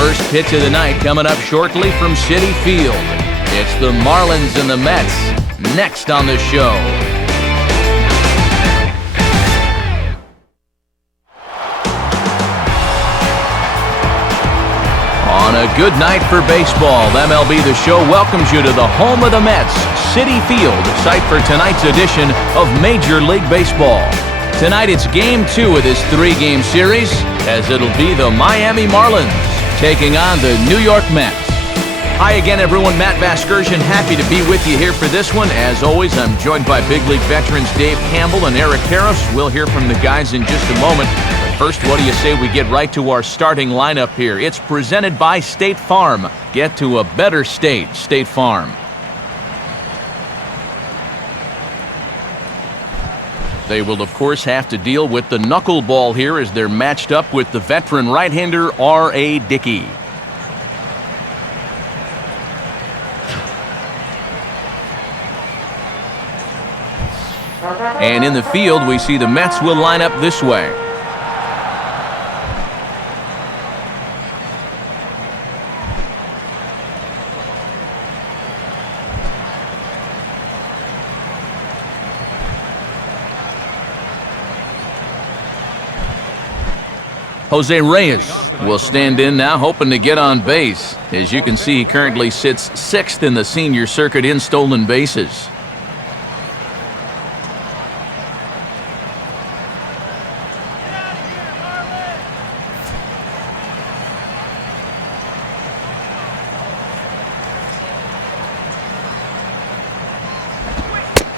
First pitch of the night coming up shortly from Citi Field. It's the Marlins and the Mets next on the show. On a good night for baseball, MLB The Show welcomes you to the home of the Mets, Citi Field, site for tonight's edition of Major League Baseball. Tonight it's Game 2 of this 3-game series, as it'll be the Miami Marlins taking on the New York Mets. Hi again, everyone. Matt Vasgersian, happy to be with you here for this one. As always, I'm joined by big league veterans Dave Campbell and Eric Harris. We'll hear from the guys in just a moment. But first, what do you say we get right to our starting lineup here? It's presented by State Farm. Get to a better state, State Farm. They will, of course, have to deal with the knuckleball here as they're matched up with the veteran right-hander R.A. Dickey. And in the field, we see the Mets will line up this way. Jose Reyes will stand in now, hoping to get on base. As you can see, he currently sits 6th in the senior circuit in stolen bases.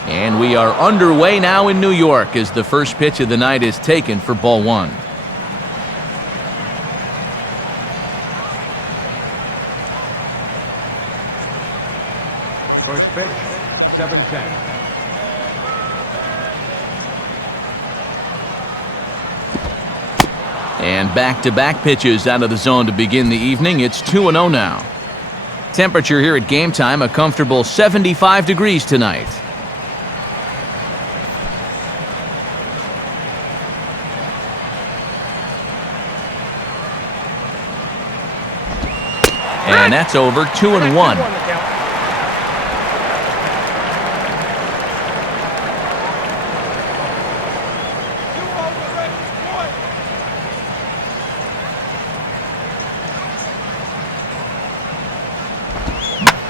And we are underway now in New York as the first pitch of the night is taken for ball 1. First pitch, 7-10. And back-to-back pitches out of the zone to begin the evening. It's 2-0 now. Temperature here at game time, a comfortable 75 degrees tonight. And that's over. 2-1.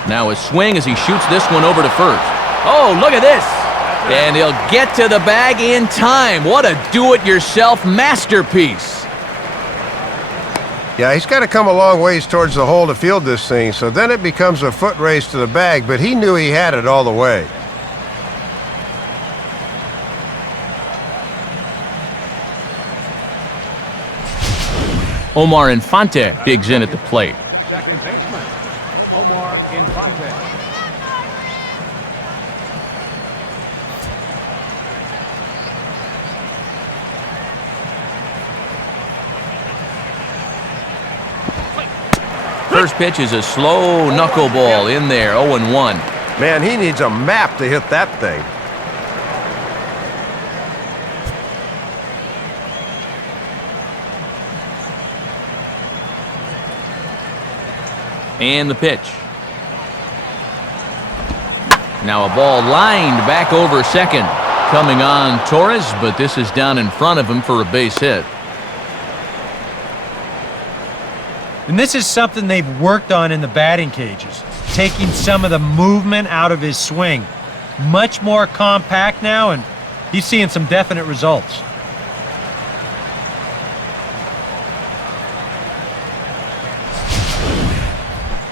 Now a swing as he shoots this one over to first. Oh, look at this. And he'll get to the bag in time. What a do-it-yourself masterpiece. Yeah, he's got to come a long ways towards the hole to field this thing, so then it becomes a foot race to the bag, but he knew he had it all the way. Omar Infante digs in at the plate. Second baseman, Omar Infante. First pitch is a slow knuckleball in there, 0-1. Man, he needs a map to hit that thing. And the pitch. Now a ball lined back over second. Coming on Torres, but this is down in front of him for a base hit. And this is something they've worked on in the batting cages, taking some of the movement out of his swing. Much more compact now, and he's seeing some definite results.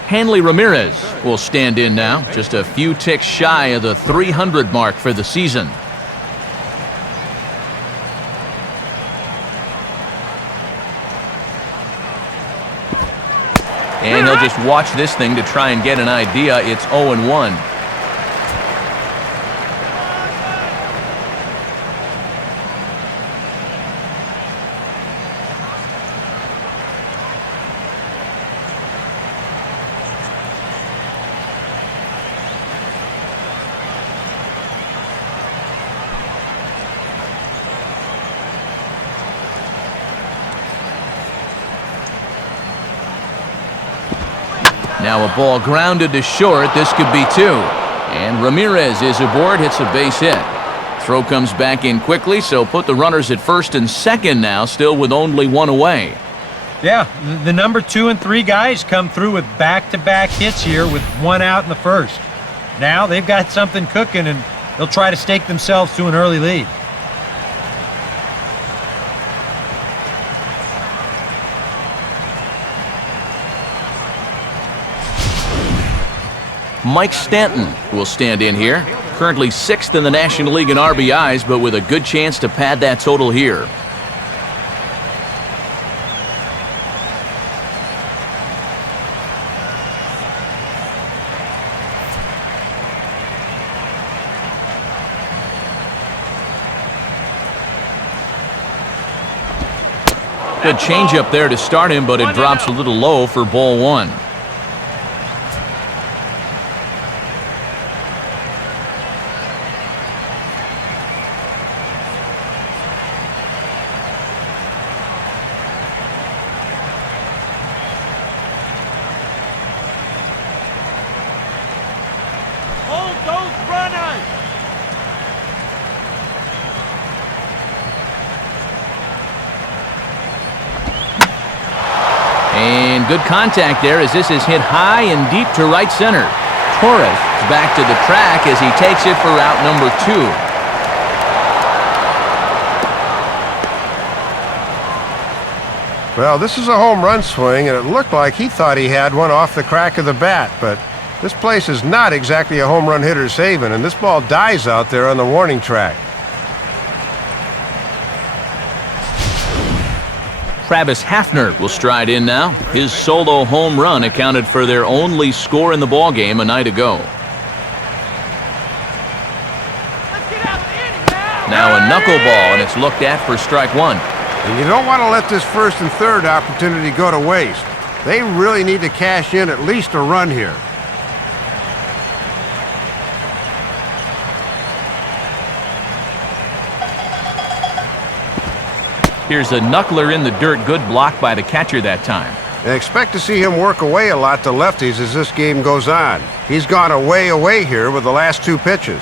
Hanley Ramirez will stand in now, just a few ticks shy of the 300 mark for the season. And he'll just watch this thing to try and get an idea. It's 0-1. Now a ball grounded to short. This could be two. And Ramirez is aboard, hits a base hit. Throw comes back in quickly, so put the runners at first and second now, still with only one away. Yeah, the number 2 and 3 guys come through with back-to-back hits here with one out in the first. Now they've got something cooking, and they'll try to stake themselves to an early lead. Mike Stanton will stand in here. Currently 6th in the National League in RBIs, but with a good chance to pad that total here. Good changeup there to start him, but it drops a little low for ball one. And good contact there as this is hit high and deep to right center. Torres is back to the track as he takes it for out number 2. Well, this is a home run swing, and it looked like he thought he had one off the crack of the bat, but this place is not exactly a home run hitter's haven, and this ball dies out there on the warning track. Travis Hafner will stride in now. His solo home run accounted for their only score in the ballgame a night ago. Now a knuckleball, and it's looked at for strike one. And you don't want to let this first and third opportunity go to waste. They really need to cash in at least a run here. Here's a knuckler in the dirt. Good block by the catcher that time. And expect to see him work away a lot to lefties as this game goes on. He's gone away here with the last 2 pitches.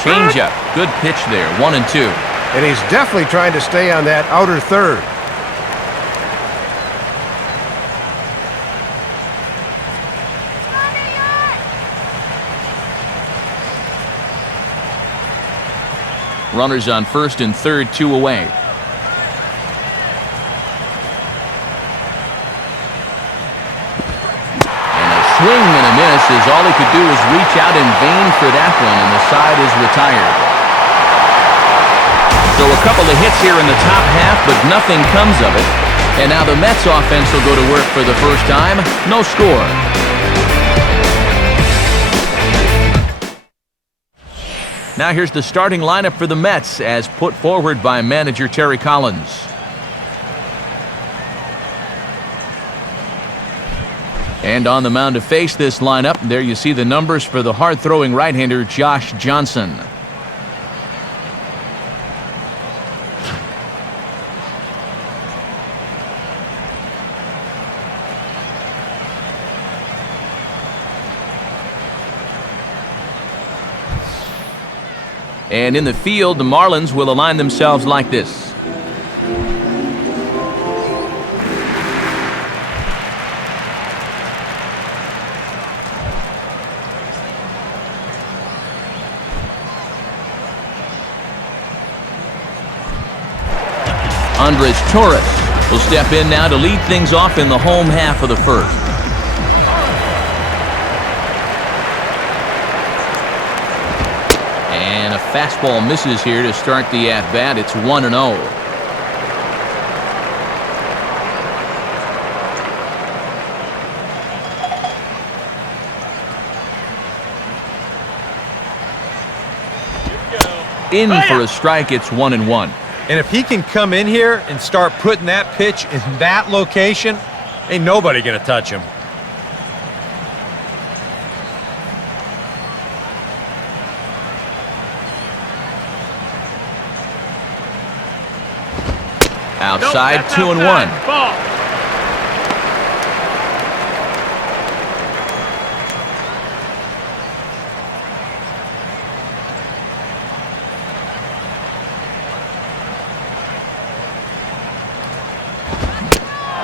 Changeup. Good pitch there. 1 and 2. And he's definitely trying to stay on that outer third. Runners on first and third, 2 away. And a swing and a miss as all he could do was reach out in vain for that one, and the side is retired. So a couple of hits here in the top half, but nothing comes of it. And now the Mets offense will go to work for the first time. No score. Now here's the starting lineup for the Mets as put forward by manager Terry Collins. And on the mound to face this lineup, there you see the numbers for the hard-throwing right-hander Josh Johnson. And in the field, the Marlins will align themselves like this. Andres Torres will step in now to lead things off in the home half of the first. And a fastball misses here to start the at-bat. It's 1-0. In for a strike, it's 1-1. And if he can come in here and start putting that pitch in that location, ain't nobody gonna touch him. Outside, 2-1. Ball.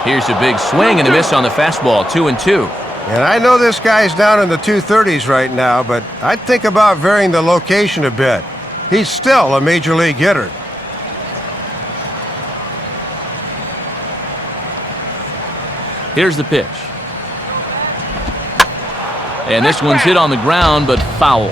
Here's a big swing and a miss on the fastball, 2-2. And I know this guy's down in the 230s right now, but I'd think about varying the location a bit. He's still a major league hitter. Here's the pitch. And this one's hit on the ground, but foul.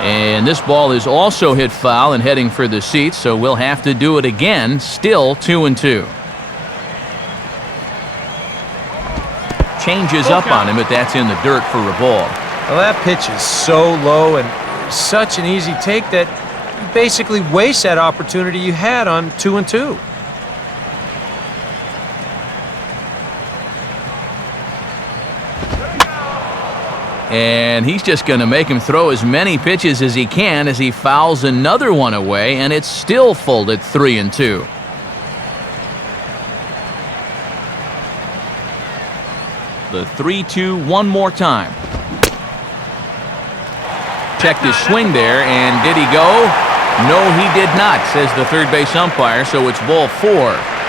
And this ball is also hit foul and heading for the seats, so we'll have to do it again. Still 2-2. Changes up on him, but that's in the dirt for a ball. Well, that pitch is so low and such an easy take that you basically waste that opportunity you had on 2-2. And he's just going to make him throw as many pitches as he can as he fouls another one away, and it's still full at 3-2. The 3-2 one more time. Checked his swing there, and did he go? No, he did not, says the third base umpire, so it's ball 4.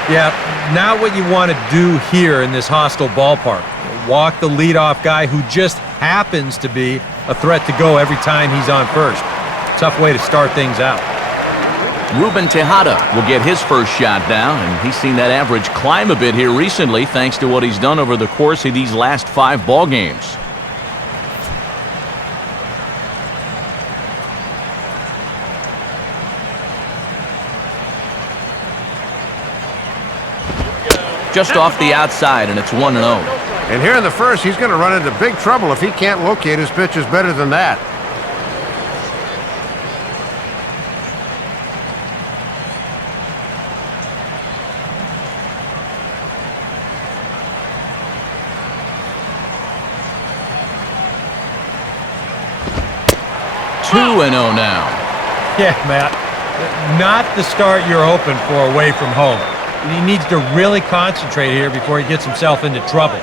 Yeah, not what you want to do here in this hostile ballpark. Walk the leadoff guy who just happens to be a threat to go every time he's on first. Tough way to start things out. Ruben Tejada will get his first shot down, and he's seen that average climb a bit here recently thanks to what he's done over the course of these last 5 ball games. Just off the outside, and it's 1-0. And here in the first, he's going to run into big trouble if he can't locate his pitches better than that. Two 2-0 now. Yeah, Matt. Not the start you're hoping for away from home. He needs to really concentrate here before he gets himself into trouble.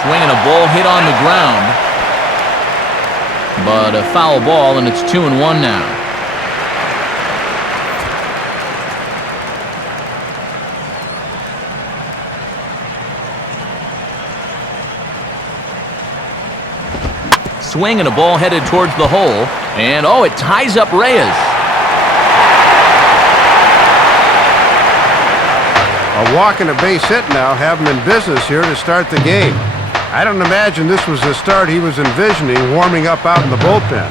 Swinging a ball hit on the ground. But a foul ball, and it's 2-1 now. Swing and a ball headed towards the hole. And, oh, it ties up Reyes. A walk and a base hit now have him in business here to start the game. I don't imagine this was the start he was envisioning warming up out in the bullpen.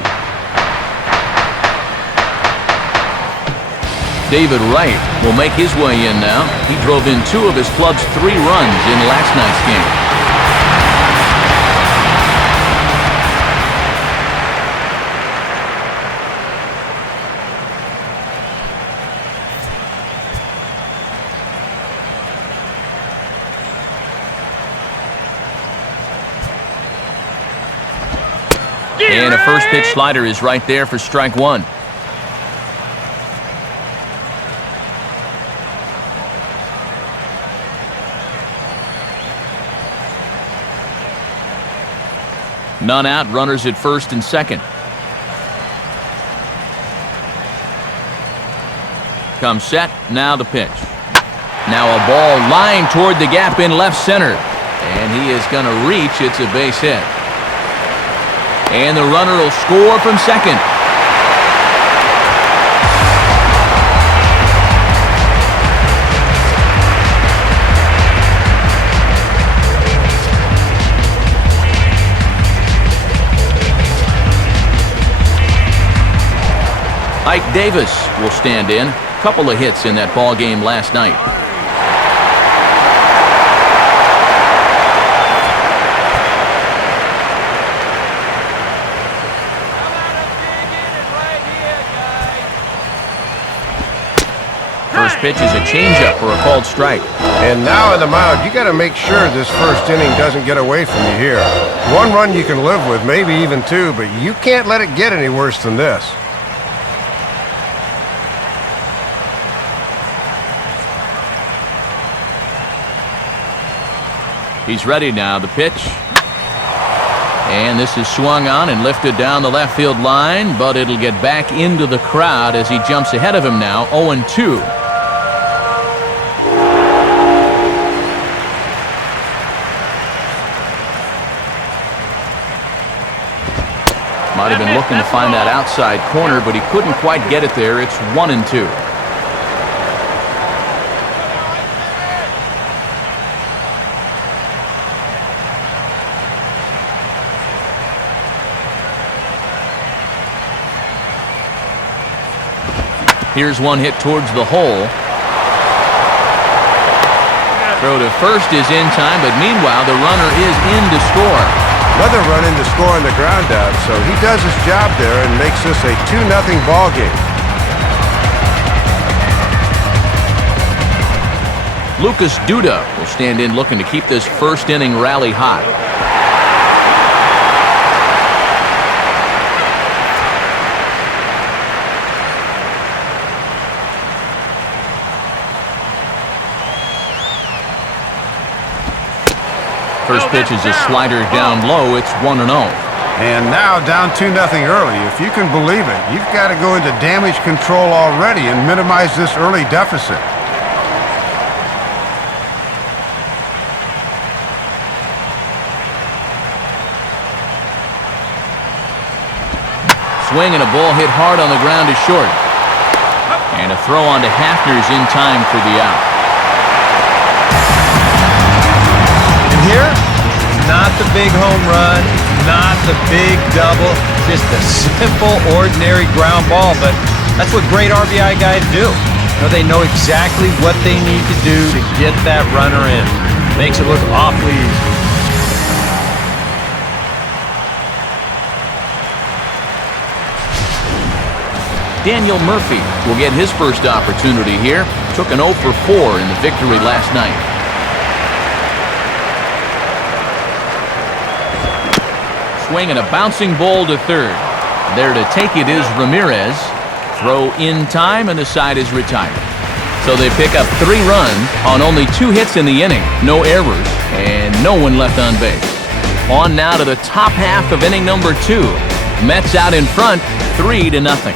David Wright will make his way in now. He drove in 2 of his club's 3 runs in last night's game. And a first pitch slider is right there for strike 1. None out, runners at first and second. Comes set, now the pitch. Now a ball lined toward the gap in left center. And he is going to reach, it's a base hit. And the runner will score from second. Ike Davis will stand in. Couple of hits in that ball game last night. pitch is a changeup for a called strike. And now on the mound, you got to make sure this first inning doesn't get away from you here. 1 run you can live with, maybe even 2, but you can't let it get any worse than this. He's ready now, the pitch. And this is swung on and lifted down the left field line, but it'll get back into the crowd as he jumps ahead of him now, 0-2. Might have been looking to find that outside corner, but he couldn't quite get it there. It's 1-2. Here's one hit towards the hole. Throw to first is in time, but meanwhile the runner is in to score. Another run in to score on the ground out, so he does his job there and makes this a 2-0 ball game. Lucas Duda will stand in looking to keep this first inning rally hot. First pitch is a slider down low. It's 1-0. And now down 2-0 early. If you can believe it, you've got to go into damage control already and minimize this early deficit. Swing and a ball hit hard on the ground to short. And a throw on to Hafner's in time for the out. Here, not the big home run, not the big double, just a simple, ordinary ground ball. But that's what great RBI guys do. They know exactly what they need to do to get that runner in. Makes it look awfully easy. Daniel Murphy will get his first opportunity here. Took an 0 for 4 in the victory last night. Swing and a bouncing ball to third. There to take it is Ramirez. Throw in time and the side is retired. So they pick up 3 runs on only 2 hits in the inning. No errors and no one left on base. On now to the top half of inning number 2. Mets out in front 3-0.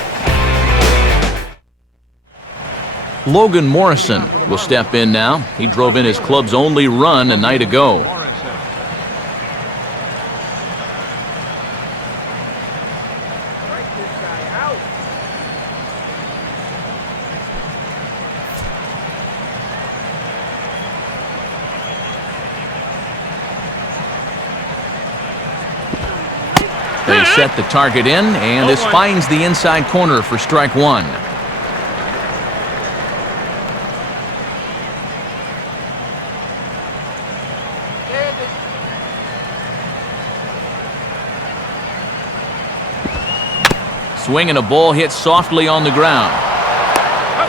Logan Morrison will step in now. He drove in his club's only run a night ago. They set the target in, and this finds the inside corner for strike 1. Swing and a ball hit softly on the ground.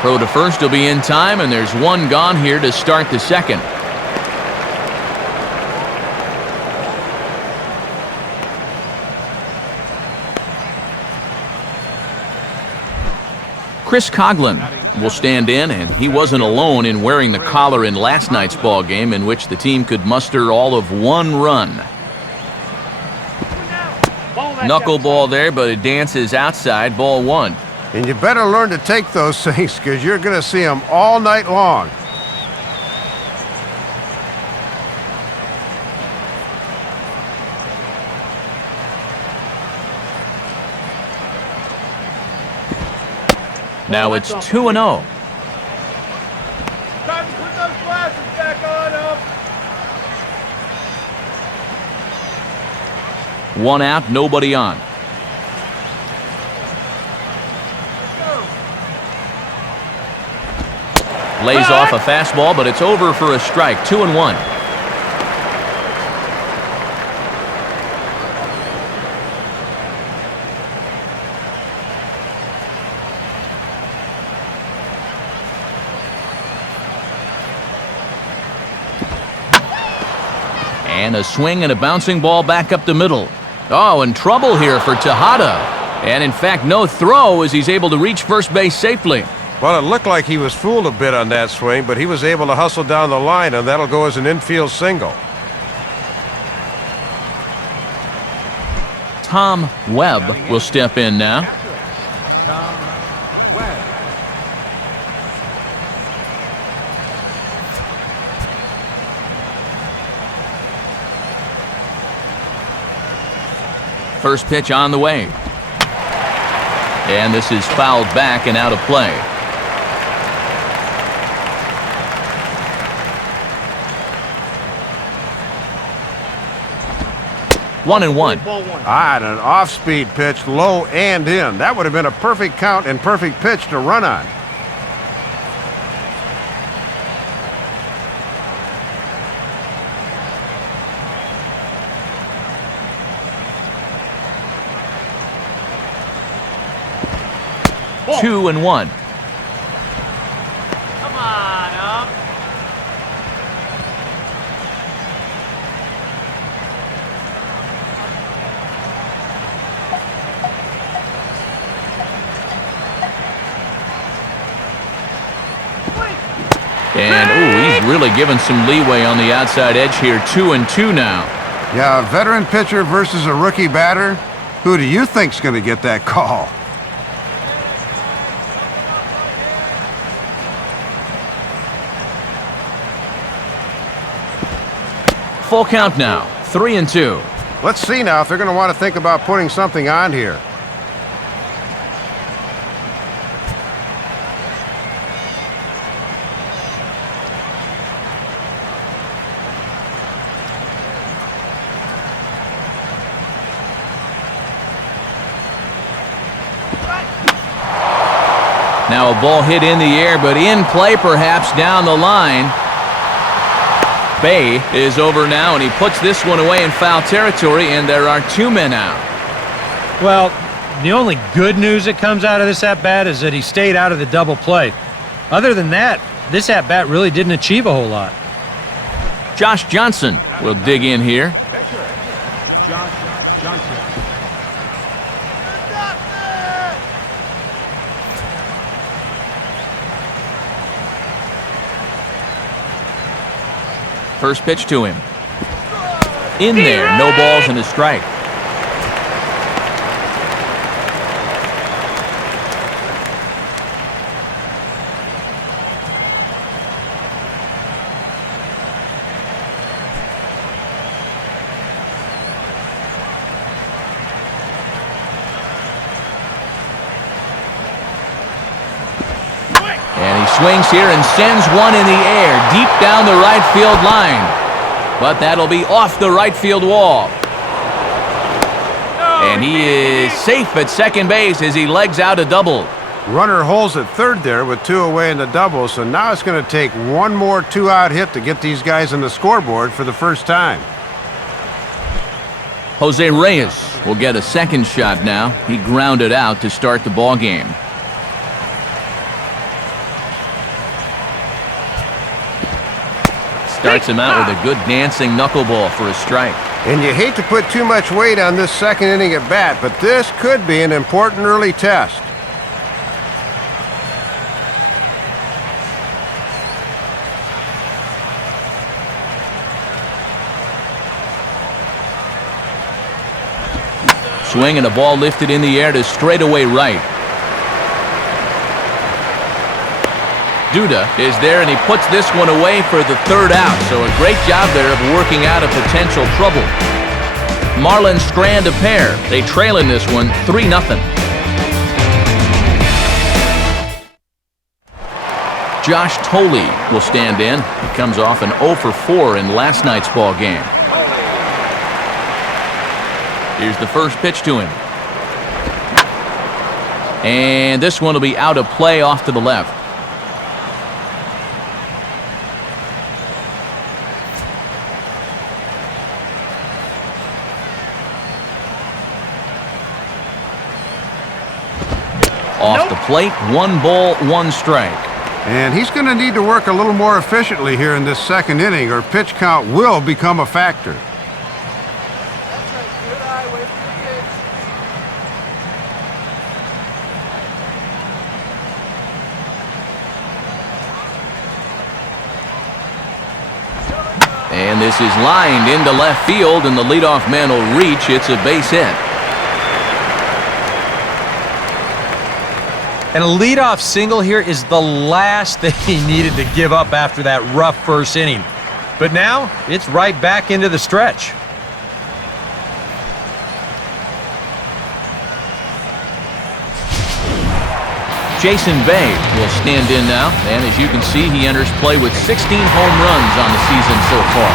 Throw to first will be in time, and there's 1 gone here to start the second. Chris Coughlin will stand in, and he wasn't alone in wearing the collar in last night's ball game, in which the team could muster all of 1 run. Knuckleball there, but it dances outside, ball 1. And you better learn to take those things because you're going to see them all night long. Now it's 2-0. Time to put those glasses back on them. 1 out, nobody on. Lays off a fastball, but it's over for a strike. 2-1. And a swing and a bouncing ball back up the middle. Oh, and trouble here for Tejada. And in fact, no throw as he's able to reach first base safely. Well, it looked like he was fooled a bit on that swing, but he was able to hustle down the line, and that'll go as an infield single. Tom Webb will step in now. Tom Webb. First pitch on the way. And this is fouled back and out of play. One and one. Ah, and an off-speed pitch, low and in. That would have been a perfect count and perfect pitch to run on. Ball. 2-1. Come on, And, ooh, he's really given some leeway on the outside edge here. 2-2 now. Yeah, a veteran pitcher versus a rookie batter. Who do you think's going to get that call? Full count now. 3-2. Let's see now if they're going to want to think about putting something on here. Now a ball hit in the air, but in play perhaps down the line. Bay is over now, and he puts this one away in foul territory, and there are 2 men out. Well, the only good news that comes out of this at-bat is that he stayed out of the double play. Other than that, this at-bat really didn't achieve a whole lot. Josh Johnson will dig in here. Pitcher, Josh Johnson. First pitch to him. In there, no balls and a strike. And he swings here and sends one in the air deep down the right field line. But that'll be off the right field wall. And he is safe at second base as he legs out a double. Runner holds at third there with 2 away in the double, so now it's going to take one more 2-out hit to get these guys on the scoreboard for the first time. Jose Reyes will get a second shot now. He grounded out to start the ball game. Starts him out with a good dancing knuckleball for a strike. And you hate to put too much weight on this second inning at bat, but this could be an important early test. Swing and a ball lifted in the air to straightaway right. Duda is there, and he puts this one away for the 3rd out. So a great job there of working out a potential trouble. Marlins strand a pair. They trail in this one 3-0. Josh Thole will stand in. He comes off an 0 for 4 in last night's ball game. Here's the first pitch to him. And this one will be out of play off to the left. Off the plate, 1 ball, 1 strike. And he's going to need to work a little more efficiently here in this second inning, or pitch count will become a factor. That's right. Good eye. Wait for the pitch. And this is lined into left field, and the leadoff man will reach. It's a base hit. And a leadoff single here is the last thing he needed to give up after that rough first inning. But now, it's right back into the stretch. Jason Bay will stand in now, and as you can see, he enters play with 16 home runs on the season so far.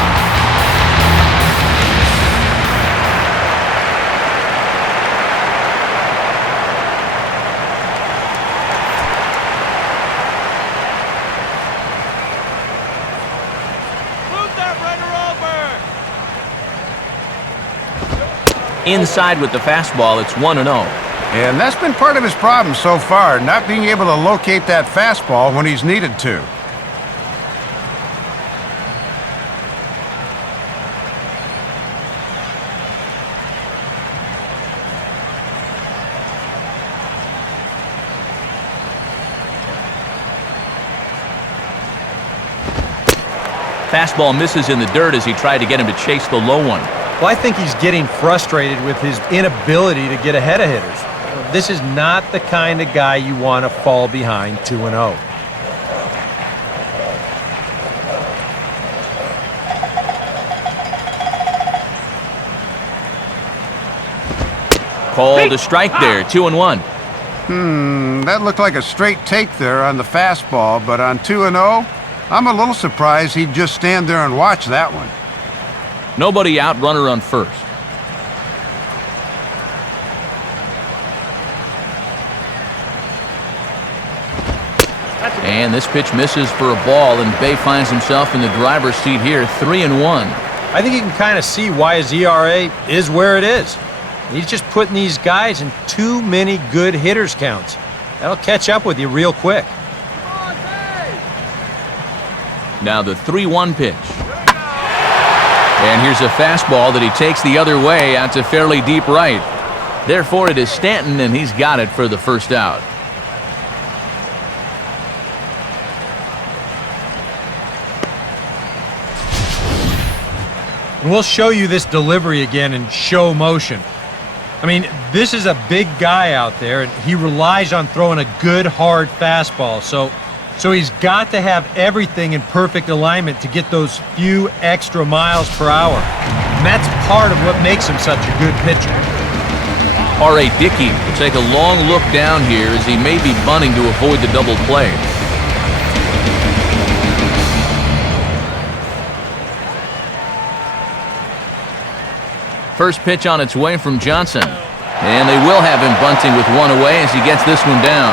Move that runner over. Inside with the fastball, it's 1-0. And that's been part of his problem so far, not being able to locate that fastball when he's needed to. Fastball misses in the dirt as he tried to get him to chase the low one. Well, I think he's getting frustrated with his inability to get ahead of hitters. This is not the kind of guy you want to fall behind 2-0. Called a strike there, 2-1. That looked like a straight take there on the fastball, but on 2-0, I'm a little surprised he'd just stand there and watch that one. Nobody out, runner on first. And this pitch misses for a ball, and Bay finds himself in the driver's seat here, 3-1. I think you can kind of see why his ERA is where it is. He's just putting these guys in too many good hitters counts. That'll catch up with you real quick. Now the 3-1 pitch. And here's a fastball that he takes the other way out to fairly deep right. Therefore, it is Stanton, and he's got it for the first out. And we'll show you this delivery again in show motion. I mean, this is a big guy out there, and he relies on throwing a good, hard fastball. So he's got to have everything in perfect alignment to get those few extra miles per hour. And that's part of what makes him such a good pitcher. R.A. Dickey will take a long look down here as he may be bunting to avoid the double play. First pitch on its way from Johnson. And they will have him bunting with one away as he gets this one down.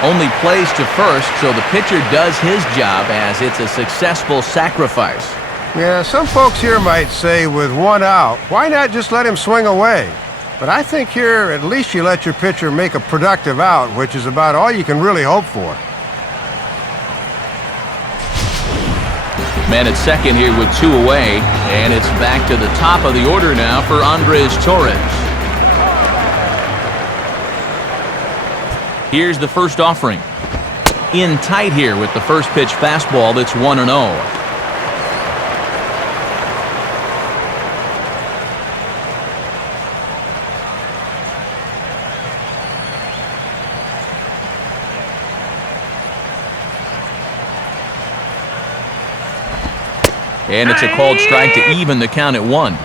Only plays to first, so the pitcher does his job as it's a successful sacrifice. Yeah, some folks here might say with one out, why not just let him swing away? But I think here, at least you let your pitcher make a productive out, which is about all you can really hope for. Man at second here with two away, and it's back to the top of the order now for Andres Torres. Here's the first offering. In tight here with the first pitch fastball that's 1-0. And it's a called strike to even the count at 1.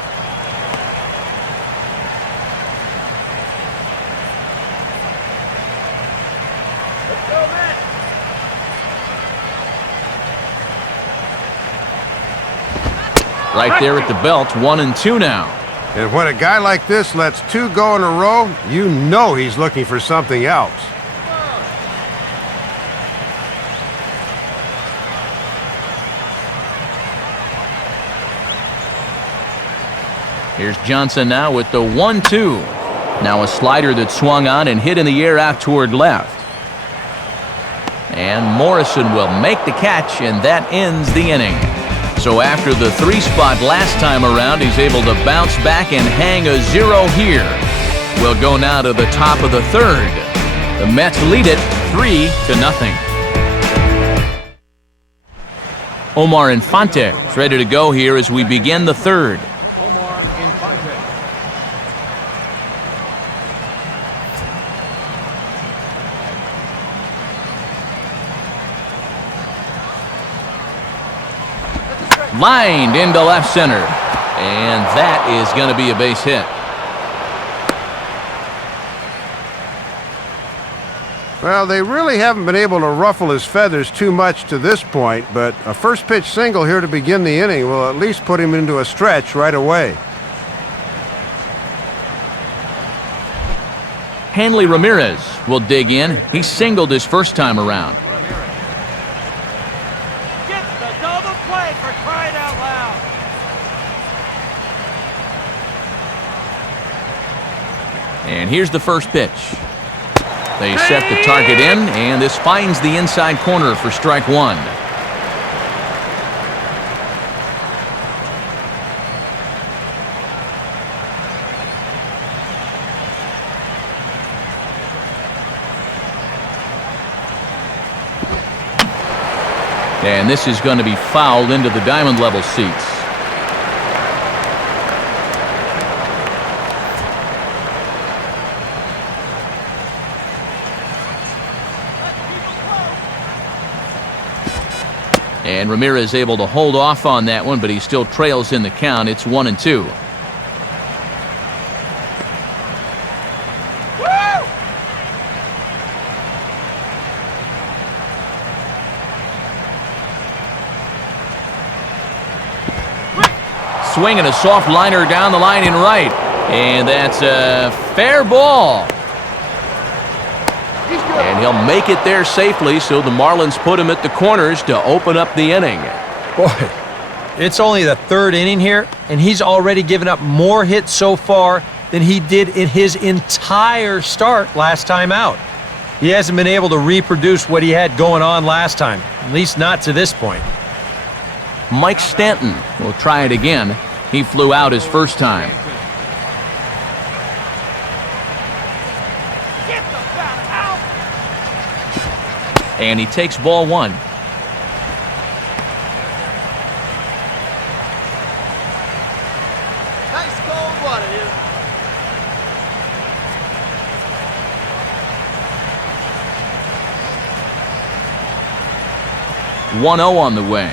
Right there at the belt, 1-2 now. And when a guy like this lets two go in a row, you know he's looking for something else. Here's Johnson now with the 1-2. Now a slider that swung on and hit in the air out toward left. And Morrison will make the catch, and that ends the inning. So after the 3 spot last time around, he's able to bounce back and hang a 0 here. We'll go now to the top of the 3rd. The Mets lead it 3-0. Omar Infante is ready to go here as we begin the 3rd. Omar Infante. Lined into left center. And that is going to be a base hit. Well, they really haven't been able to ruffle his feathers too much to this point, but a first pitch single here to begin the inning will at least put him into a stretch right away. Hanley Ramirez will dig in. He singled his first time around. Get the double play for crying out loud. And here's the first pitch. They set the target in, and this finds the inside corner for strike 1. And this is going to be fouled into the diamond level seats. And Ramirez able to hold off on that one, but he still trails in the count. It's 1-2. Swinging a soft liner down the line in right. And that's a fair ball. And he'll make it there safely, so the Marlins put him at the corners to open up the inning. Boy, it's only the 3rd inning here, and he's already given up more hits so far than he did in his entire start last time out. He hasn't been able to reproduce what he had going on last time, at least not to this point. Mike Stanton will try it again. He flew out his first time. Get the bat out. And he takes ball 1. Nice cold water here. One 0 on the way.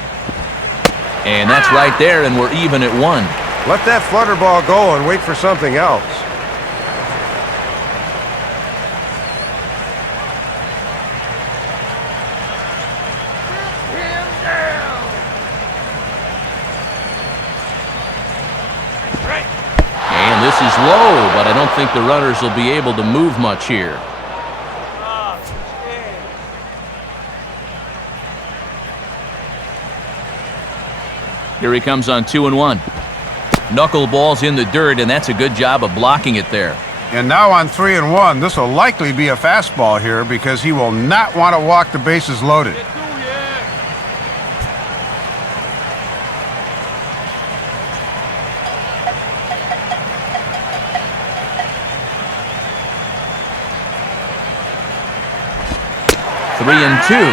And that's right there, and we're even at 1. Let that flutter ball go and wait for something else. Him down. Right. And this is low, but I don't think the runners will be able to move much here. Here he comes on 2-1. Knuckleball's in the dirt, and that's a good job of blocking it there. And now on 3-1, this will likely be a fastball here because he will not want to walk the bases loaded. Get through here. Three and two.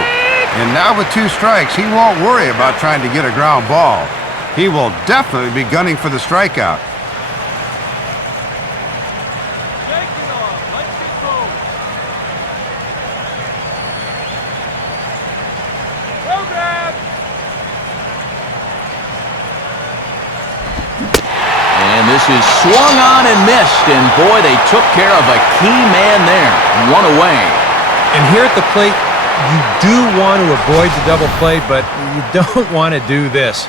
And now with 2 strikes, he won't worry about trying to get a ground ball. He will definitely be gunning for the strikeout. Shake it off. Let's get going. Program. And this is swung on and missed, and boy, they took care of a key man there. 1 away. And here at the plate, you do want to avoid the double play, but you don't want to do this.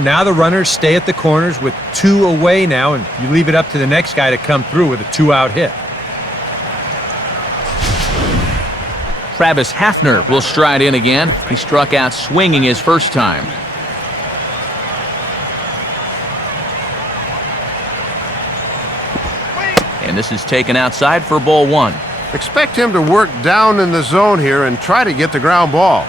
Now the runners stay at the corners with 2 away now, and you leave it up to the next guy to come through with a 2-out hit. Travis Hafner will stride in again. He struck out swinging his first time. And this is taken outside for ball 1. Expect him to work down in the zone here and try to get the ground ball.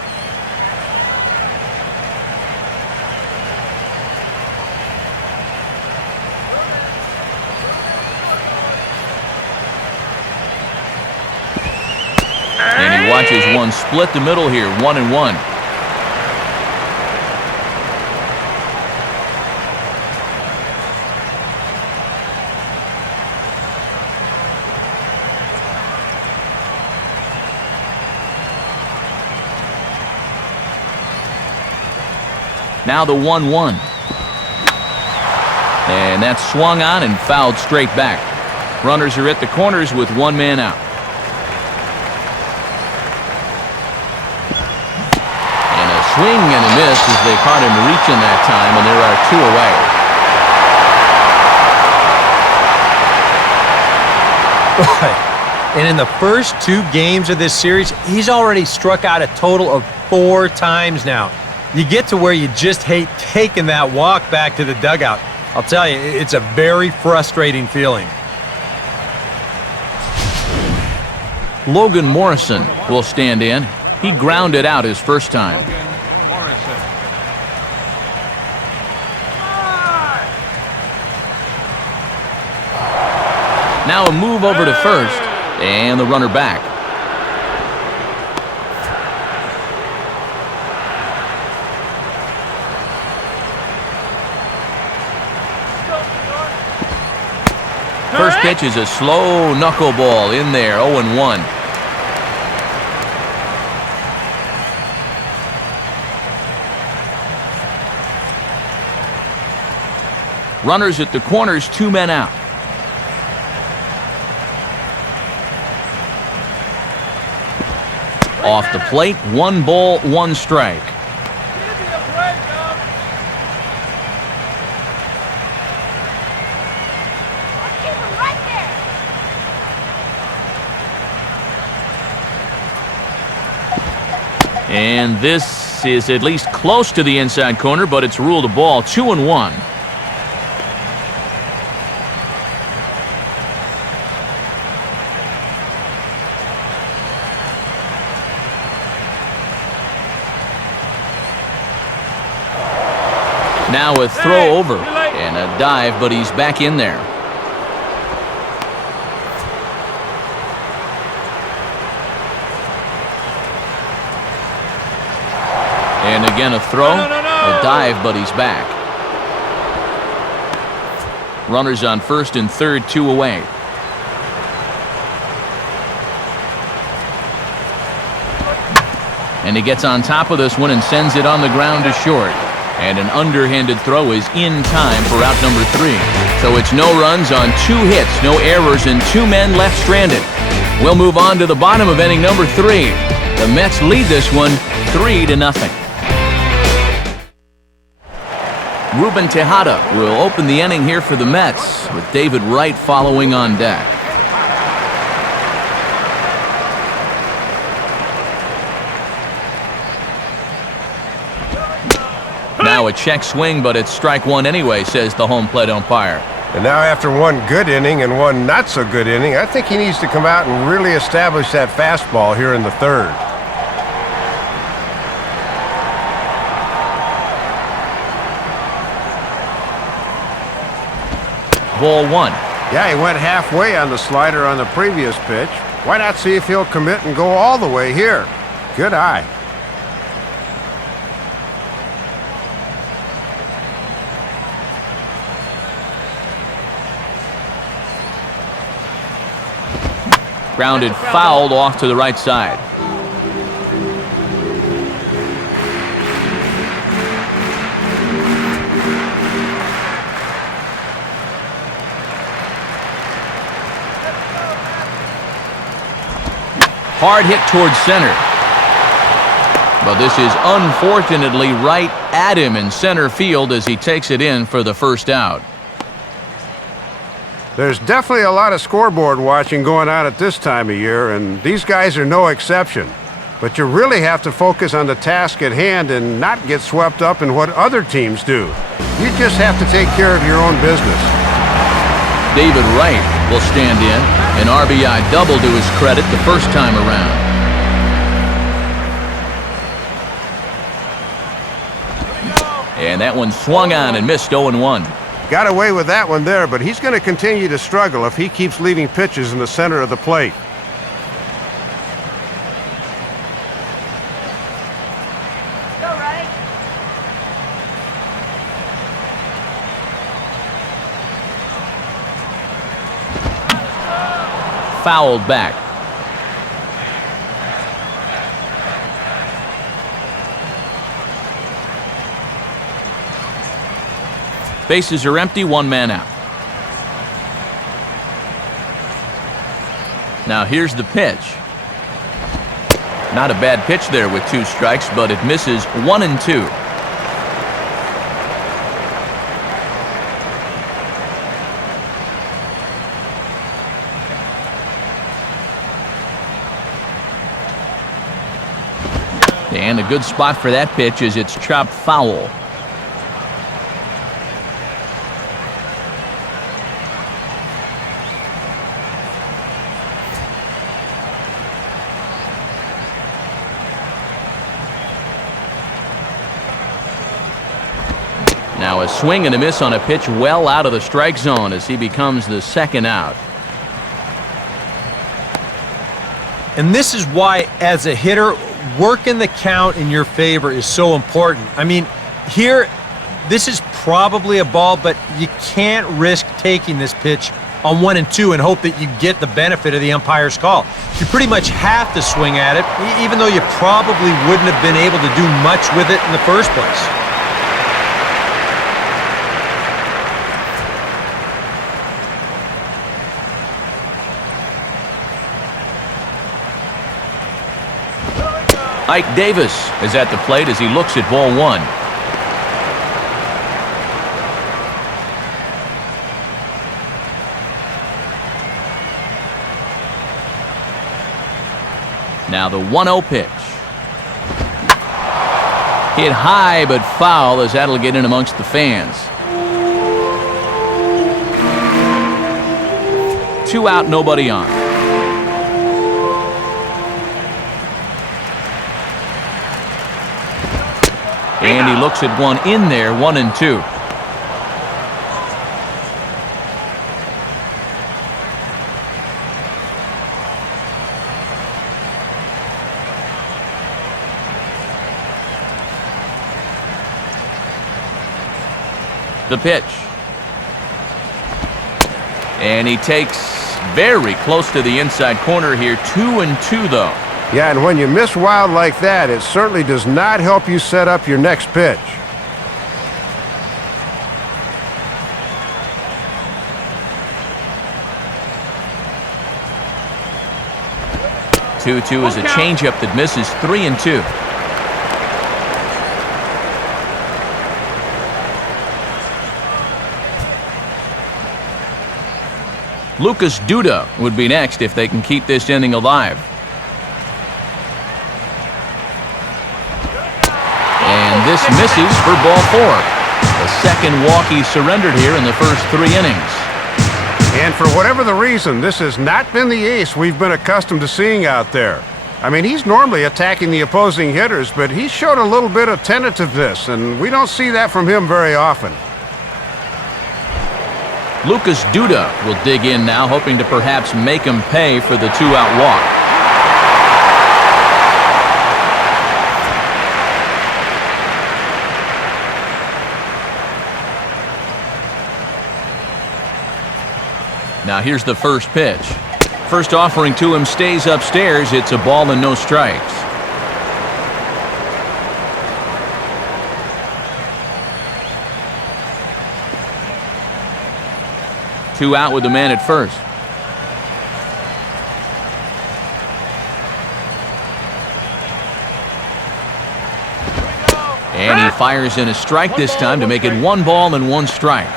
And he watches one split the middle here, 1-1. Now the 1-1. And that's swung on and fouled straight back. Runners are at the corners with one man out. And a swing and a miss as they caught him reaching that time, and there are two away. And in the first 2 games of this series, he's already struck out a total of 4 times now. You get to where you just hate taking that walk back to the dugout. I'll tell you, it's a very frustrating feeling. Logan Morrison will stand in. He grounded out his first time. Morrison. Now a move over to first, and the runner back. First pitch is a slow knuckleball in there, 0-1. Runners at the corners, 2 men out. Off the plate, 1 ball, 1 strike. Give me a break, I'll keep him right there. And this is at least close to the inside corner, but it's ruled a ball, 2-1. Now a throw over and a dive, but he's back in there. And again a throw, a dive, but he's back. Runners on first and third, 2 away. And he gets on top of this one and sends it on the ground to short. And an underhanded throw is in time for out number 3. So it's no runs on 2 hits, no errors, and 2 men left stranded. We'll move on to the bottom of inning number 3. The Mets lead this one 3-0. Ruben Tejada will open the inning here for the Mets, with David Wright following on deck. Now a check swing, but it's strike 1 anyway, says the home plate umpire. And now after 1 good inning and 1 not so good inning, I think he needs to come out and really establish that fastball here in the 3rd. Ball 1. Yeah, he went halfway on the slider on the previous pitch. Why not see if he'll commit and go all the way here? Good eye. Grounded fouled off to the right side. Hard hit towards center. But this is unfortunately right at him in center field as he takes it in for the first out. There's definitely a lot of scoreboard watching going on at this time of year, and these guys are no exception. But you really have to focus on the task at hand and not get swept up in what other teams do. You just have to take care of your own business. David Wright will stand in. An RBI double to his credit the first time around. And that one swung on and missed 0-1. Got away with that one there, but he's going to continue to struggle if he keeps leaving pitches in the center of the plate. Fouled back. Bases are empty, one man out. Now here's the pitch. Not a bad pitch there with 2 strikes, but it misses 1-2. And a good spot for that pitch is it's chopped foul. Now a swing and a miss on a pitch well out of the strike zone as he becomes the second out. And this is why, as a hitter, working the count in your favor is so important. I mean, here, this is probably a ball, but you can't risk taking this pitch on 1-2 and hope that you get the benefit of the umpire's call. You pretty much have to swing at it, even though you probably wouldn't have been able to do much with it in the first place. Ike Davis is at the plate as he looks at ball 1. Now the 1-0 pitch. Hit high but foul as that'll get in amongst the fans. 2 out, nobody on. And he looks at one in there, 1-2. The pitch. And he takes very close to the inside corner here, 2-2 though. Yeah, and when you miss wild like that, it certainly does not help you set up your next pitch. Two is a changeup that misses 3-2. Lucas Duda would be next if they can keep this inning alive. And this misses for ball 4. The second walk he surrendered here in the first 3 innings. And for whatever the reason, this has not been the ace we've been accustomed to seeing out there. I mean, he's normally attacking the opposing hitters, but he showed a little bit of tentativeness, and we don't see that from him very often. Lucas Duda will dig in now, hoping to perhaps make him pay for the 2-out walk. Now here's the first pitch. First offering to him stays upstairs. It's a ball and no strikes. Two out with the man at first. And he fires in a strike this time to make it 1 ball and 1 strike.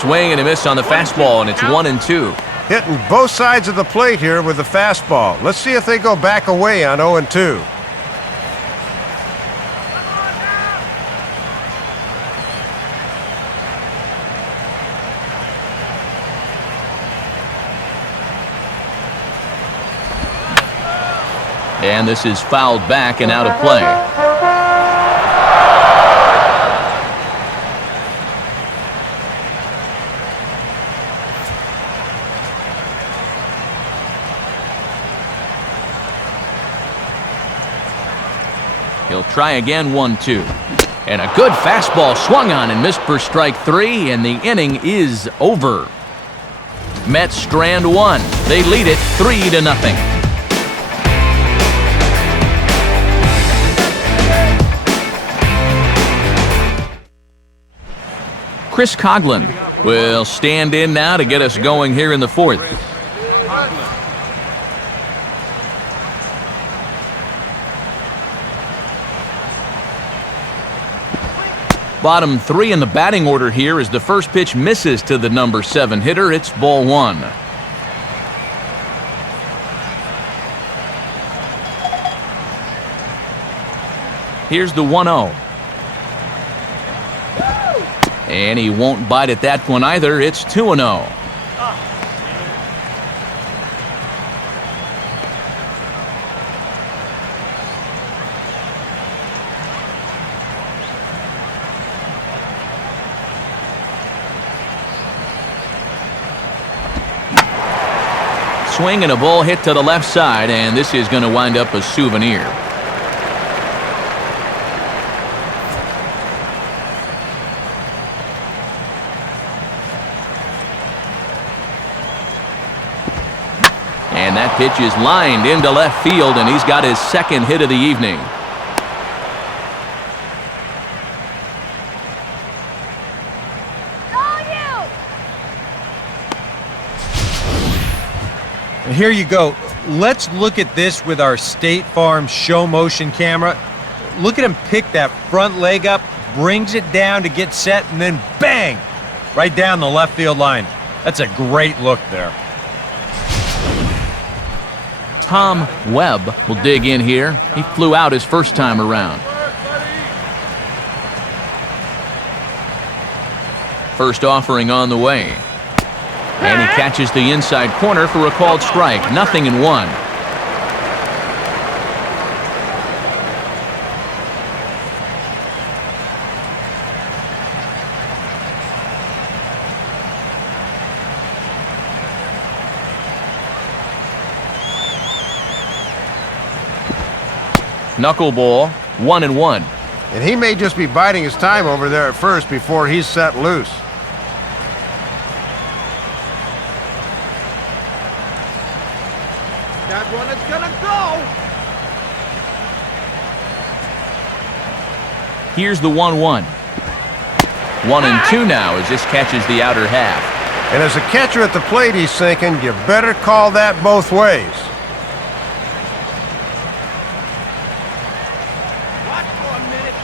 Swing and a miss on the fastball, and it's 1-2. Hitting both sides of the plate here with the fastball. Let's see if they go back away on 0-2. And this is fouled back and out of play. He'll try again, 1-2. And a good fastball swung on and missed for strike 3, and the inning is over. Mets strand 1. They lead it 3-0. Chris Coughlin will stand in now to get us going here in the 4th. Bottom 3 in the batting order here as the first pitch misses to the number 7 hitter. It's ball 1. Here's the 1-0. And he won't bite at that one either. It's 2-0. Swing and a ball hit to the left side, and this is going to wind up a souvenir. And that pitch is lined into left field, and he's got his second hit of the evening. And here you go. Let's look at this with our State Farm show motion camera. Look at him pick that front leg up, brings it down to get set, and then bang! Right down the left field line. That's a great look there. Tom Webb will dig in here. He flew out his first time around. First offering on the way. And he catches the inside corner for a called strike. 0-1. Knuckleball, 1-1. And he may just be biding his time over there at first before he's set loose. That one is gonna go. Here's the 1-1. 1-2 now as this catches the outer half. And as a catcher at the plate, he's thinking, you better call that both ways. Watch for a minute.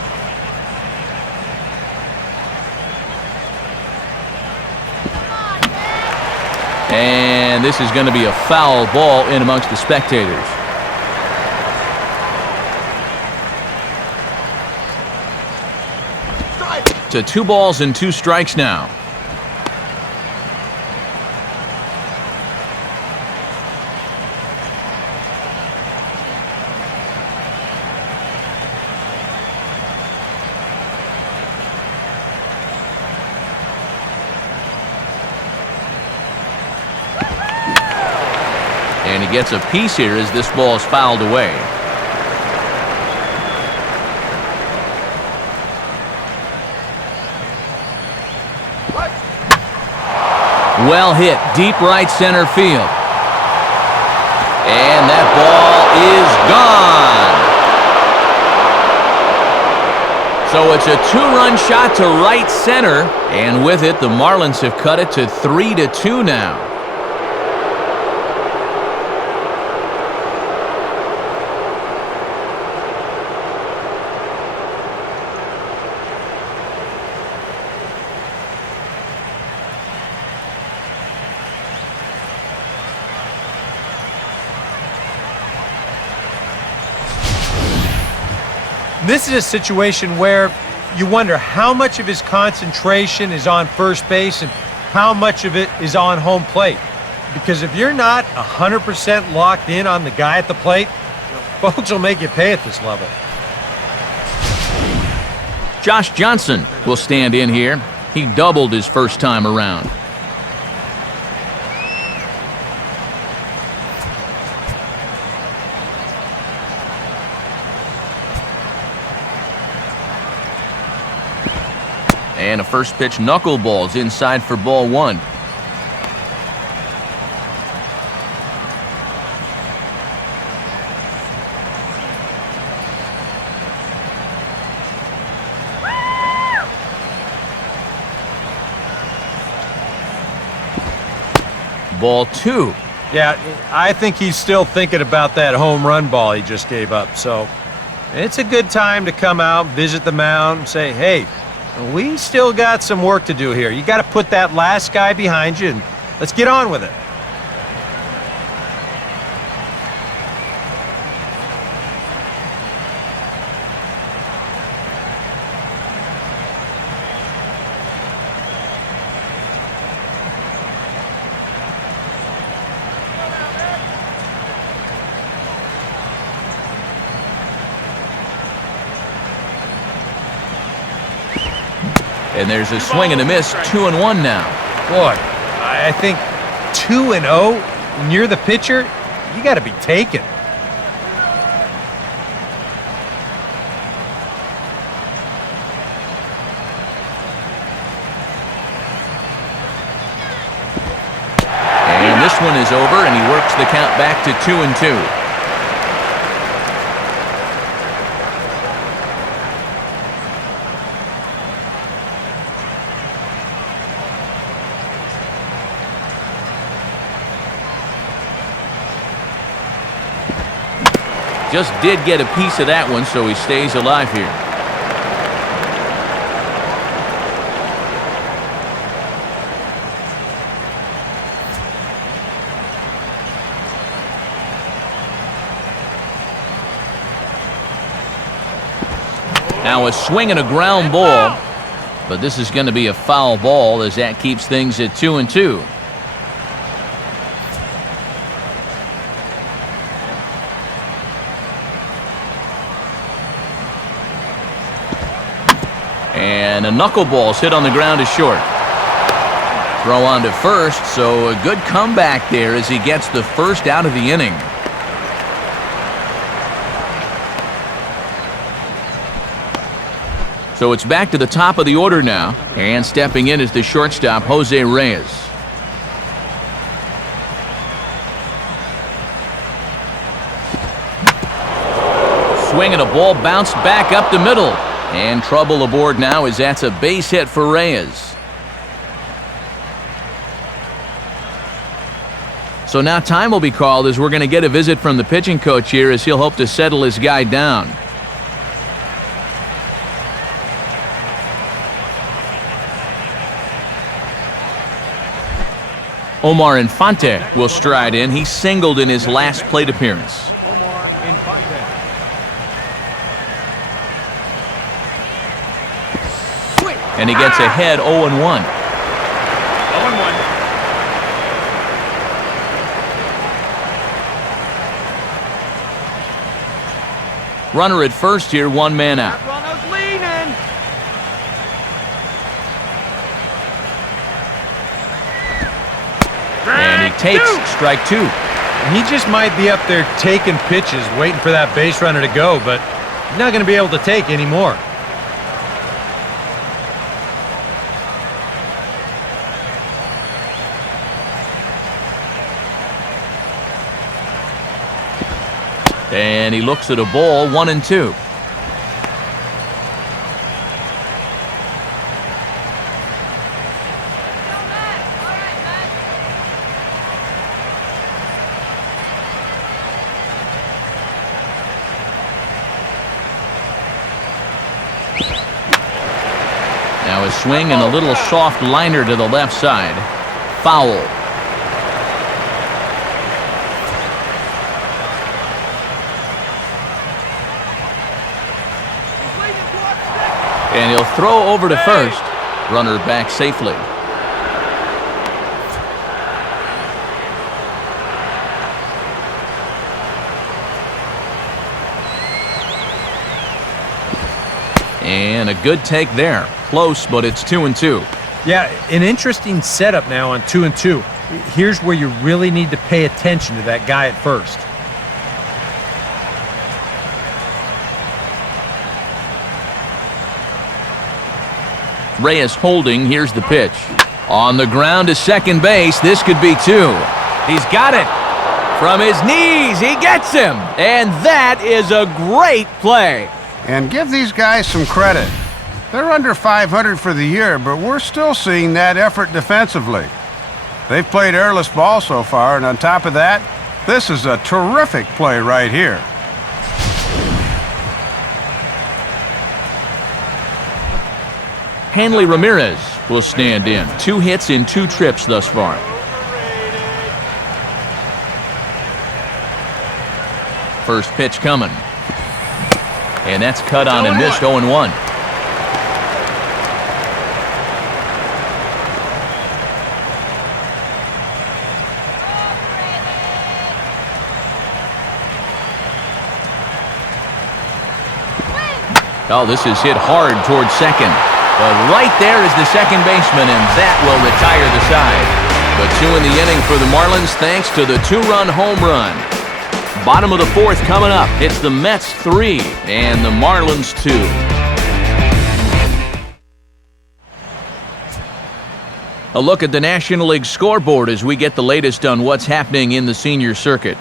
And this is going to be a foul ball in amongst the spectators. To 2 balls and 2 strikes now. And he gets a piece here as this ball is fouled away. Well hit, deep right center field. And that ball is gone. So it's a 2-run shot to right center, and with it, the Marlins have cut it to 3-2 now. This is a situation where you wonder how much of his concentration is on first base and how much of it is on home plate. Because if you're not 100% locked in on the guy at the plate, folks will make you pay at this level. Josh Johnson will stand in here. He doubled his first time around. And a first pitch knuckleball's inside for ball one. Ball two. Yeah, I think he's still thinking about that home run ball he just gave up. So it's a good time to come out, visit the mound, and say, hey, we still got some work to do here. You got to put that last guy behind you, and let's get on with it. And there's a swing and a miss, 2-1 now. Boy, I think 2-0, when you're the pitcher, you got to be taken. And this one is over, and he works the count back to 2-2. Just did get a piece of that one, so he stays alive here. Now a swing and a ground ball, but this is going to be a foul ball as that keeps things at 2-2. And a knuckleball's hit on the ground to short. Throw on to first, so a good comeback there as he gets the first out of the inning. So it's back to the top of the order now, and stepping in is the shortstop, Jose Reyes. Swing and a ball bounced back up the middle. And trouble aboard now as that's a base hit for Reyes. So now time will be called as we're going to get a visit from the pitching coach here as he'll hope to settle his guy down. Omar Infante will stride in. He singled in his last plate appearance. And he gets ahead 0-1. 0-1. Runner at first here, one man out. That runner's leaning. And he takes strike two. He just might be up there taking pitches, waiting for that base runner to go, but he's not going to be able to take anymore. And he looks at a ball, 1-2. Now a swing and a little soft liner to the left side. Foul. And he'll throw over to first. Runner back safely. And a good take there. Close, but it's 2-2. Yeah, an interesting setup now on 2-2. Here's where you really need to pay attention to that guy at first. Reyes holding. Here's the pitch. On the ground to second base. This could be 2. He's got it. From his knees, he gets him. And that is a great play. And give these guys some credit. They're under 500 for the year, but we're still seeing that effort defensively. They've played airless ball so far, and on top of that, this is a terrific play right here. Hanley Ramirez will stand in. 2 hits in 2 trips thus far. First pitch coming. And that's cut on and missed 0-1. Oh, this is hit hard towards second. But right there is the second baseman, and that will retire the side. The 2 in the inning for the Marlins thanks to the 2-run home run. Bottom of the 4th coming up. It's the Mets 3 and the Marlins 2. A look at the National League scoreboard as we get the latest on what's happening in the senior circuit.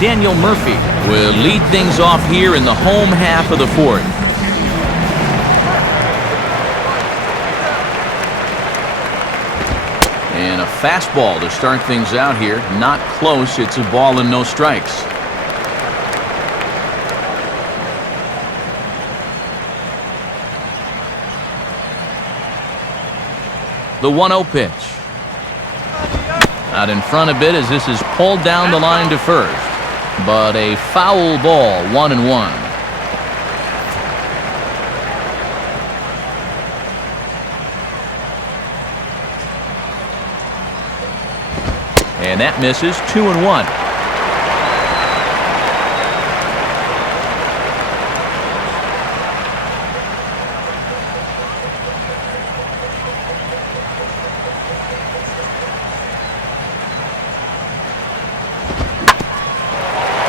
Daniel Murphy will lead things off here in the home half of the 4th. And a fastball to start things out here. Not close. It's a ball and no strikes. The 1-0 pitch. Out in front a bit as this is pulled down the line to first. But a foul ball, 1-1. And that misses, 2-1.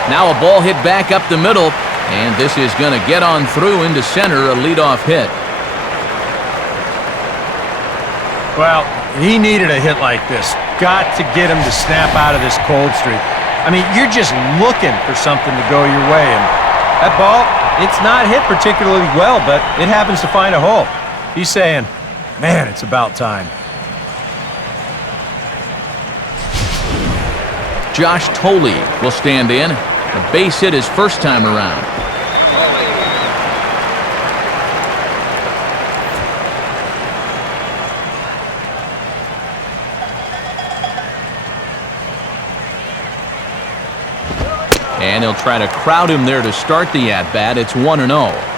Now a ball hit back up the middle, and this is going to get on through into center, a leadoff hit. Well, he needed a hit like this. Got to get him to snap out of this cold streak. I mean, you're just looking for something to go your way, and that ball, it's not hit particularly well, but it happens to find a hole. He's saying, man, it's about time. Josh Toley will stand in. A base hit his first time around. And he'll try to crowd him there to start the at-bat. It's 1-0.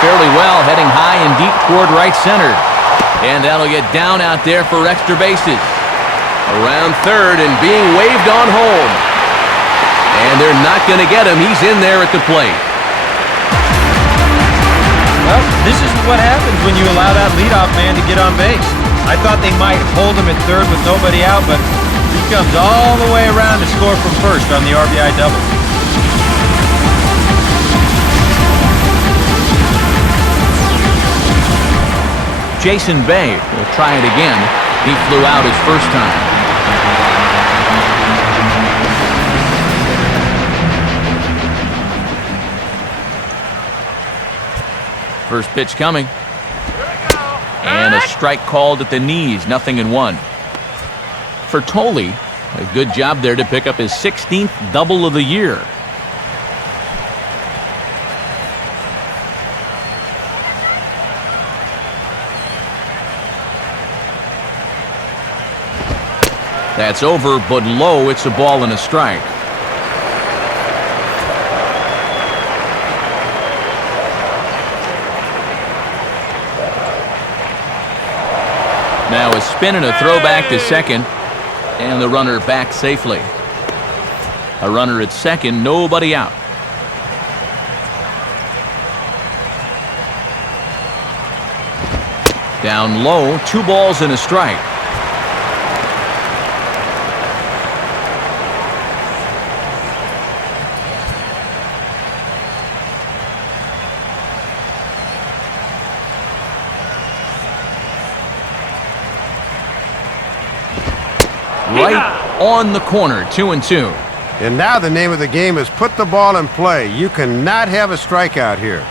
Fairly well, heading high and deep toward right center. And that'll get down out there for extra bases. Around third and being waved on home. And they're not going to get him. He's in there at the plate. Well, this is what happens when you allow that leadoff man to get on base. I thought they might hold him at third with nobody out, but he comes all the way around to score from first on the RBI double. Jason Bay will try it again. He flew out his first time. First pitch coming. And a strike called at the knees, 0-1. For Toley, A good job there to pick up his 16th double of the year. That's over, but low. It's a ball and a strike. Now a spin and a throwback to second, and the runner back safely. A runner at second, nobody out. Down low, 2 balls and a strike. Right on the corner, 2-2. And now the name of the game is put the ball in play. You cannot have a strikeout here.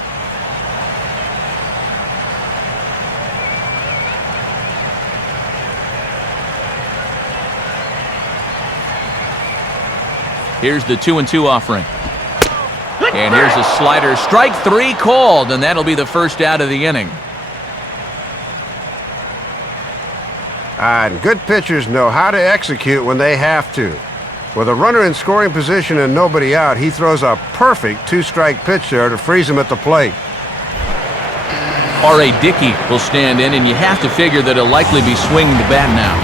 Here's the 2-2 offering. And here's a slider. Strike 3 called, and that'll be the first out of the inning. And good pitchers know how to execute when they have to. With a runner in scoring position and nobody out, he throws a perfect 2-strike pitch there to freeze him at the plate. R.A. Dickey will stand in, and you have to figure that he'll likely be swinging the bat now.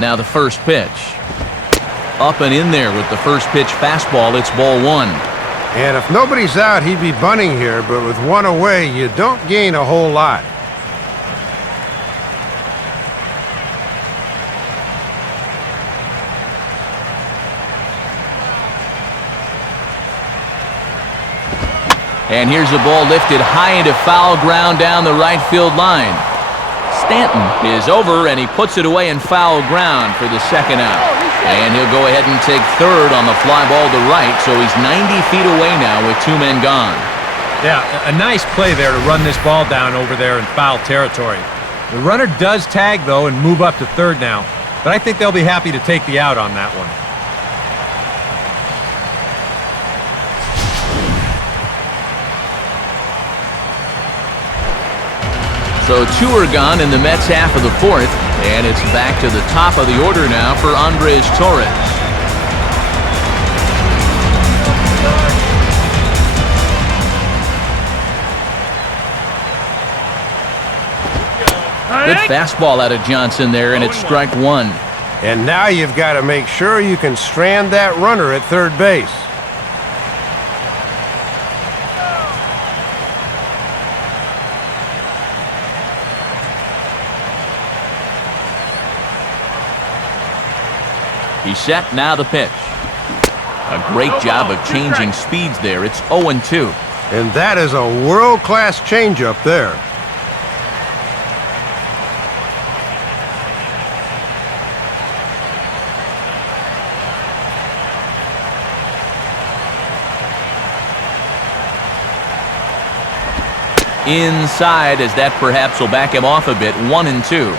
Now the first pitch. Up and in there with the first pitch fastball. It's ball 1. And if nobody's out, he'd be bunting here, but with 1 away, you don't gain a whole lot. And here's a ball lifted high into foul ground down the right field line. Stanton is over, and he puts it away in foul ground for the second out. And he'll go ahead and take third on the fly ball to right, so he's 90 feet away now with 2 men gone. Yeah, a nice play there to run this ball down over there in foul territory. The runner does tag, though, and move up to third now, but I think they'll be happy to take the out on that one. So 2 are gone in the Mets half of the 4th, and it's back to the top of the order now for Andres Torres. Good fastball out of Johnson there, and it's strike 1. And now you've got to make sure you can strand that runner at third base. He's set, now the pitch. A great job of changing speeds there. It's 0-2. And that is a world-class changeup there. Inside, as that perhaps will back him off a bit. 1-2.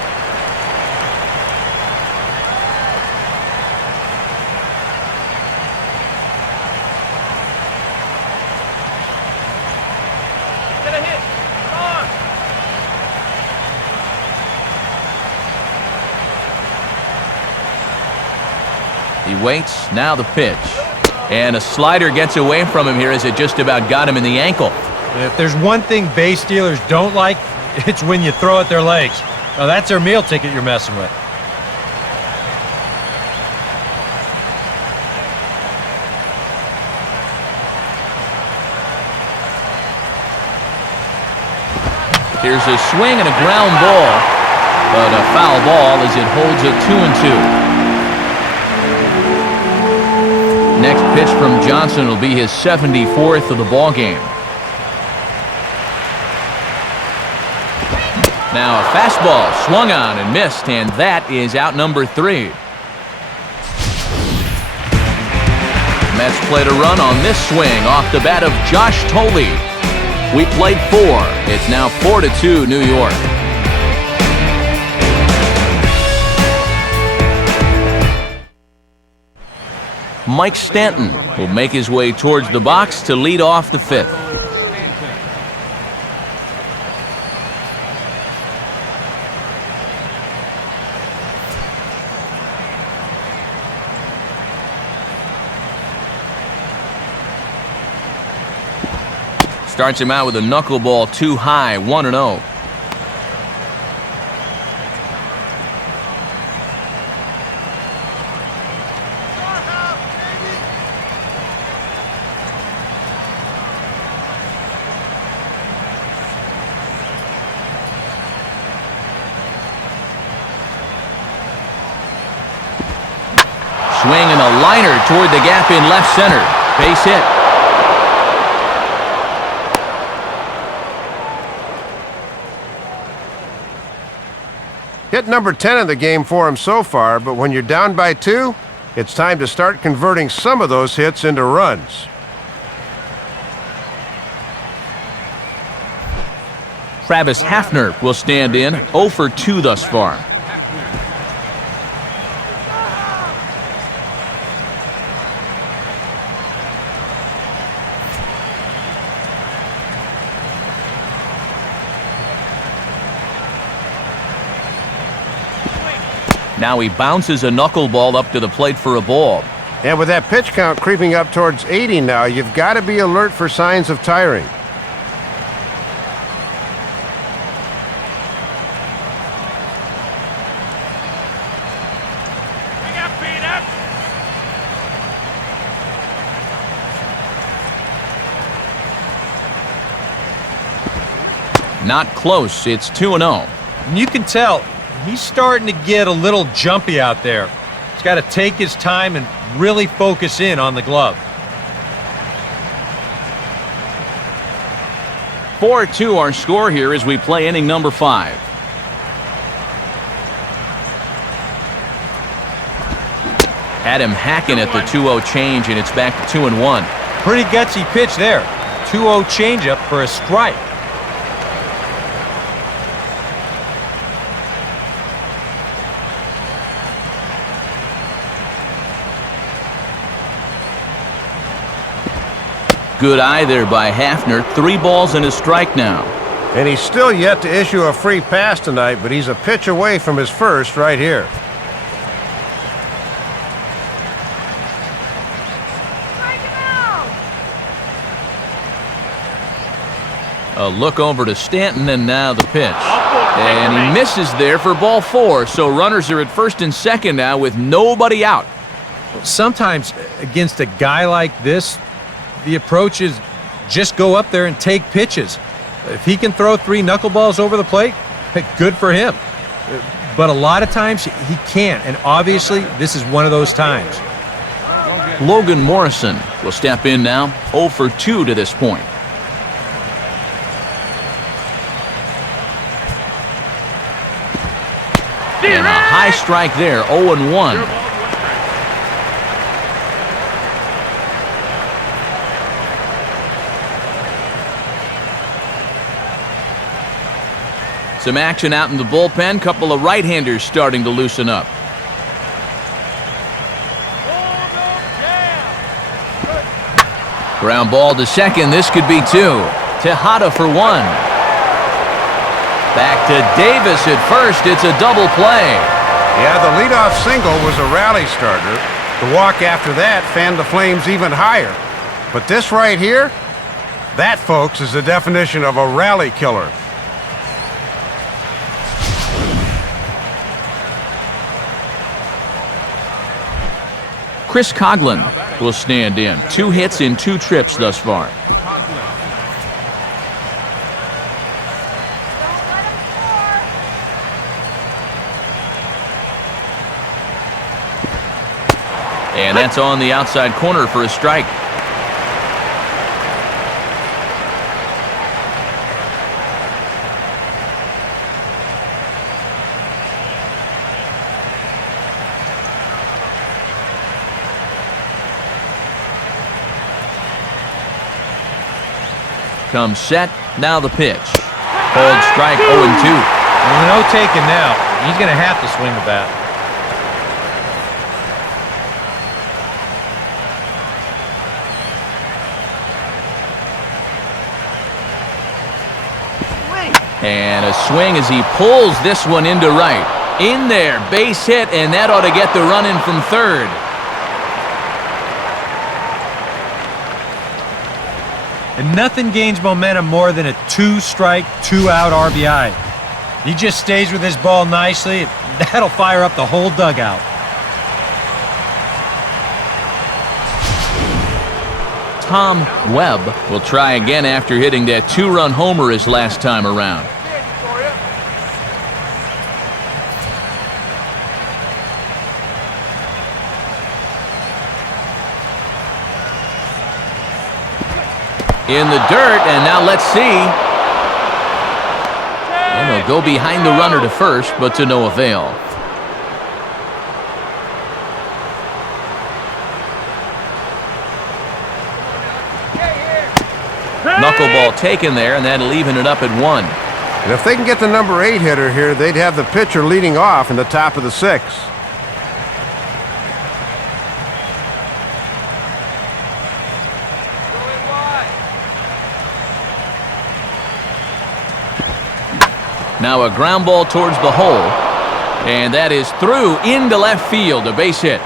He waits, now the pitch. And a slider gets away from him here as it just about got him in the ankle. If there's one thing base stealers don't like, it's when you throw at their legs. Now that's their meal ticket you're messing with. Here's a swing and a ground ball, but a foul ball as it holds it 2-2. Next pitch from Johnson will be his 74th of the ball game. Now a fastball swung on and missed, and that is out number 3. Mets played a run on this swing off the bat of Josh Tolley. We played 4. It's now 4-2 New York. Mike Stanton will make his way towards the box to lead off the 5th. Starts him out with a knuckleball too high, 1-0. Swinging a liner toward the gap in left center. Base hit. Hit number 10 in the game for him so far, but when you're down by 2, it's time to start converting some of those hits into runs. Travis Hafner will stand in, 0 for 2 thus far. Now he bounces a knuckleball up to the plate for a ball. And with that pitch count creeping up towards 80 now, you've got to be alert for signs of tiring. Not close. It's 2-0. And you can tell he's starting to get a little jumpy out there. He's got to take his time and really focus in on the glove. 4-2 our score here as we play inning number 5. Had him hacking at the 2-0 change, and it's back to 2-1. Pretty gutsy pitch there. 2-0 changeup for a strike. Good eye there by Hafner. 3 balls and a strike now. And he's still yet to issue a free pass tonight, but he's a pitch away from his first right here. A look over to Stanton, and now the pitch. And he misses there for ball 4, so runners are at first and second now with nobody out. Sometimes against a guy like this, the approach is just go up there and take pitches. If he can throw 3 knuckleballs over the plate, good for him. But a lot of times he can't, and obviously this is one of those times. Logan Morrison will step in now, 0 for 2 to this point. And a high strike there, 0-1. Some action out in the bullpen. Couple of right-handers starting to loosen up. Ground ball to second. This could be 2. Tejada for 1. Back to Davis at first. It's a double play. Yeah, the leadoff single was a rally starter. The walk after that fanned the flames even higher. But this right here, that, folks, is the definition of a rally killer. Chris Coughlin will stand in. 2 hits in 2 trips thus far. And that's on the outside corner for a strike. comes set. Now the pitch. Called strike 0-2. No taking now. He's going to have to swing the bat. And a swing as he pulls this one into right. In there, base hit, and that ought to get the run in from third. And nothing gains momentum more than a 2-strike, 2-out RBI. He just stays with his ball nicely. That'll fire up the whole dugout. Tom Webb will try again after hitting that 2-run homer his last time around. In the dirt, and now let's see. And they'll go behind the runner to first, but to no avail. Knuckleball taken there, and that'll even it up at 1. And if they can get the number 8 hitter here, they'd have the pitcher leading off in the top of the 6th. Now a ground ball towards the hole, and that is through into left field, a base hit.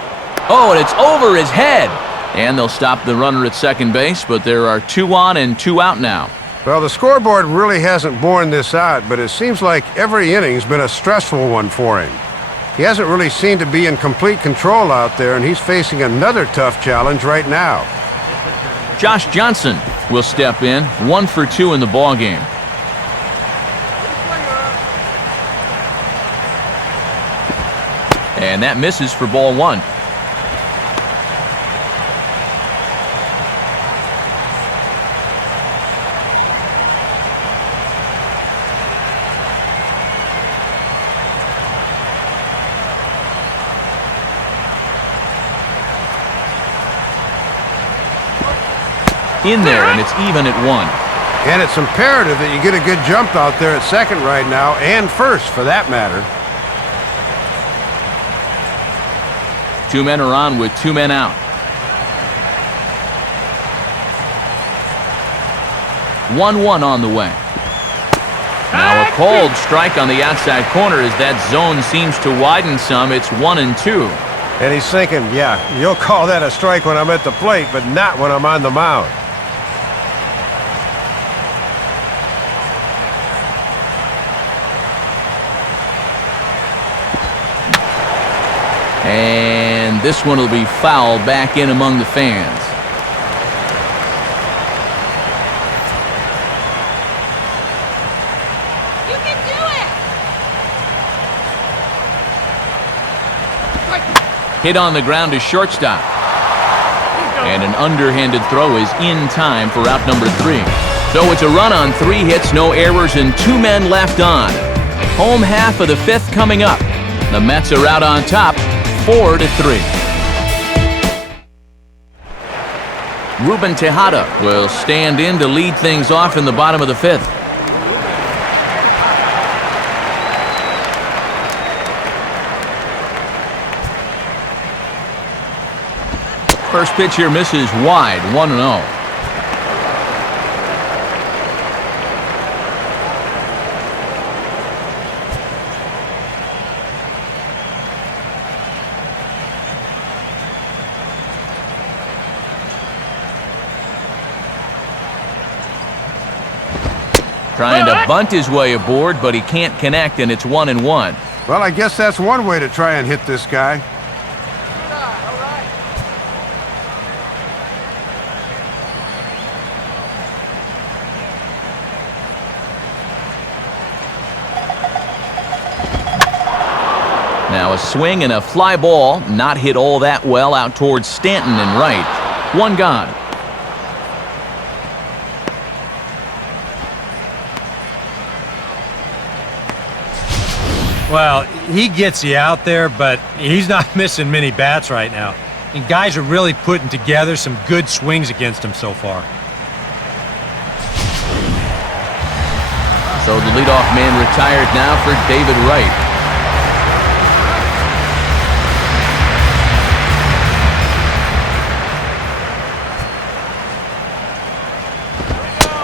Oh, and it's over his head. And they'll stop the runner at second base, but there are 2 on and 2 out now. Well, the scoreboard really hasn't borne this out, but it seems like every inning's been a stressful one for him. He hasn't really seemed to be in complete control out there, and he's facing another tough challenge right now. Josh Johnson will step in, 1 for 2 in the ballgame. And that misses for ball 1. In there, and it's even at 1. And it's imperative that you get a good jump out there at second right now, and first for that matter. 2 men are on with 2 men out. 1-1 on the way. Now a called strike on the outside corner as that zone seems to widen some. It's 1-2. And he's thinking, yeah, you'll call that a strike when I'm at the plate, but not when I'm on the mound. And this one will be fouled back in among the fans. You can do it! Hit on the ground to shortstop. And an underhanded throw is in time for out number 3. So it's a run on 3 hits, no errors, and 2 men left on. Home half of the 5th coming up. The Mets are out on top, 4-3. Ruben Tejada will stand in to lead things off in the bottom of the 5th. First pitch here misses wide, 1-0. Trying to bunt his way aboard, but he can't connect, and it's 1-1. Well, I guess that's one way to try and hit this guy. Now a swing and a fly ball, not hit all that well out towards Stanton and right. 1 gone. Well, he gets you out there, but he's not missing many bats right now. And guys are really putting together some good swings against him so far. So the leadoff man retired now for David Wright.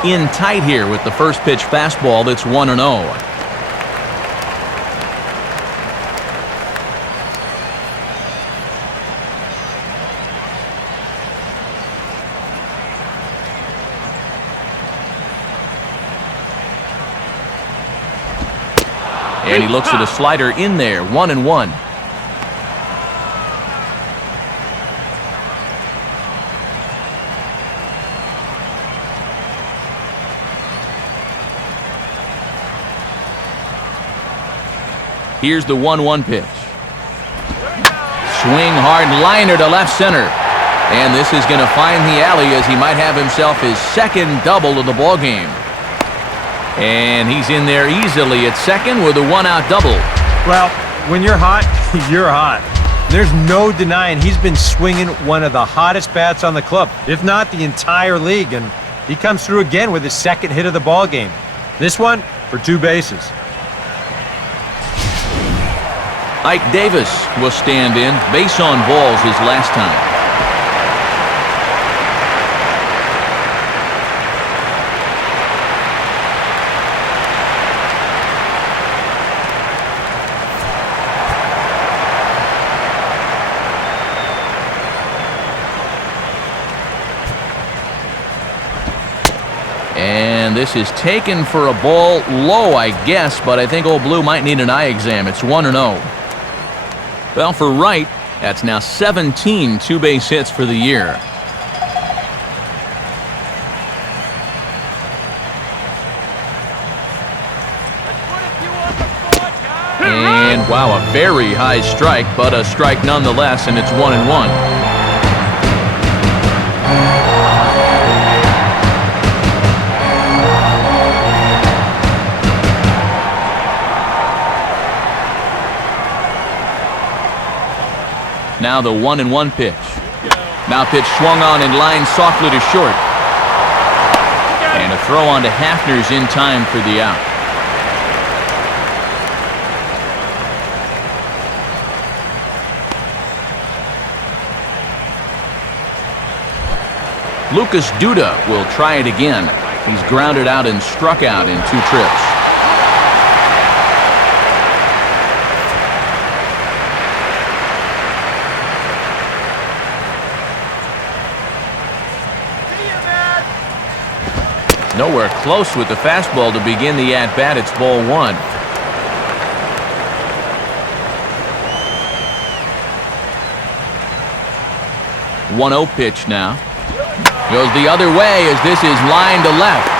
In tight here with the first pitch fastball that's 1-0. And he looks at a slider in there, 1-1. Here's the 1-1 pitch. Swing hard liner to left center. And this is going to find the alley as he might have himself his second double of the ball game. And he's in there easily at second with a one-out double. Well, when you're hot, you're hot. There's no denying he's been swinging one of the hottest bats on the club, if not the entire league, and he comes through again with his second hit of the ball game. This one for 2 bases. Ike Davis will stand in. Base on balls his last time. And this is taken for a ball low, I guess, but I think Old Blue might need an eye exam. It's 1-0. Well, for Wright, that's now 17 two-base hits for the year. And, wow, a very high strike, but a strike nonetheless, and it's 1-1. Now the 1-1 pitch. Now pitch swung on and lined softly to short. And a throw on to Hafner's in time for the out. Lucas Duda will try it again. He's grounded out and struck out in 2 trips. Nowhere close with the fastball to begin the at-bat. It's ball 1. 1-0 pitch now. Goes the other way as this is lined to left.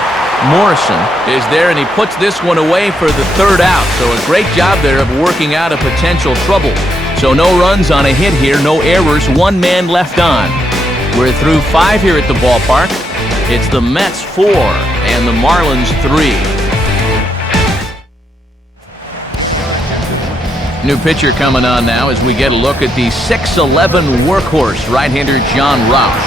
Morrison is there, and he puts this one away for the 3rd out. So a great job there of working out a potential trouble. So no runs on a hit here, no errors, 1 man left on. We're through 5 here at the ballpark. It's the Mets 4 and the Marlins 3. New pitcher coming on now as we get a look at the 6'11 workhorse right-hander John Roush.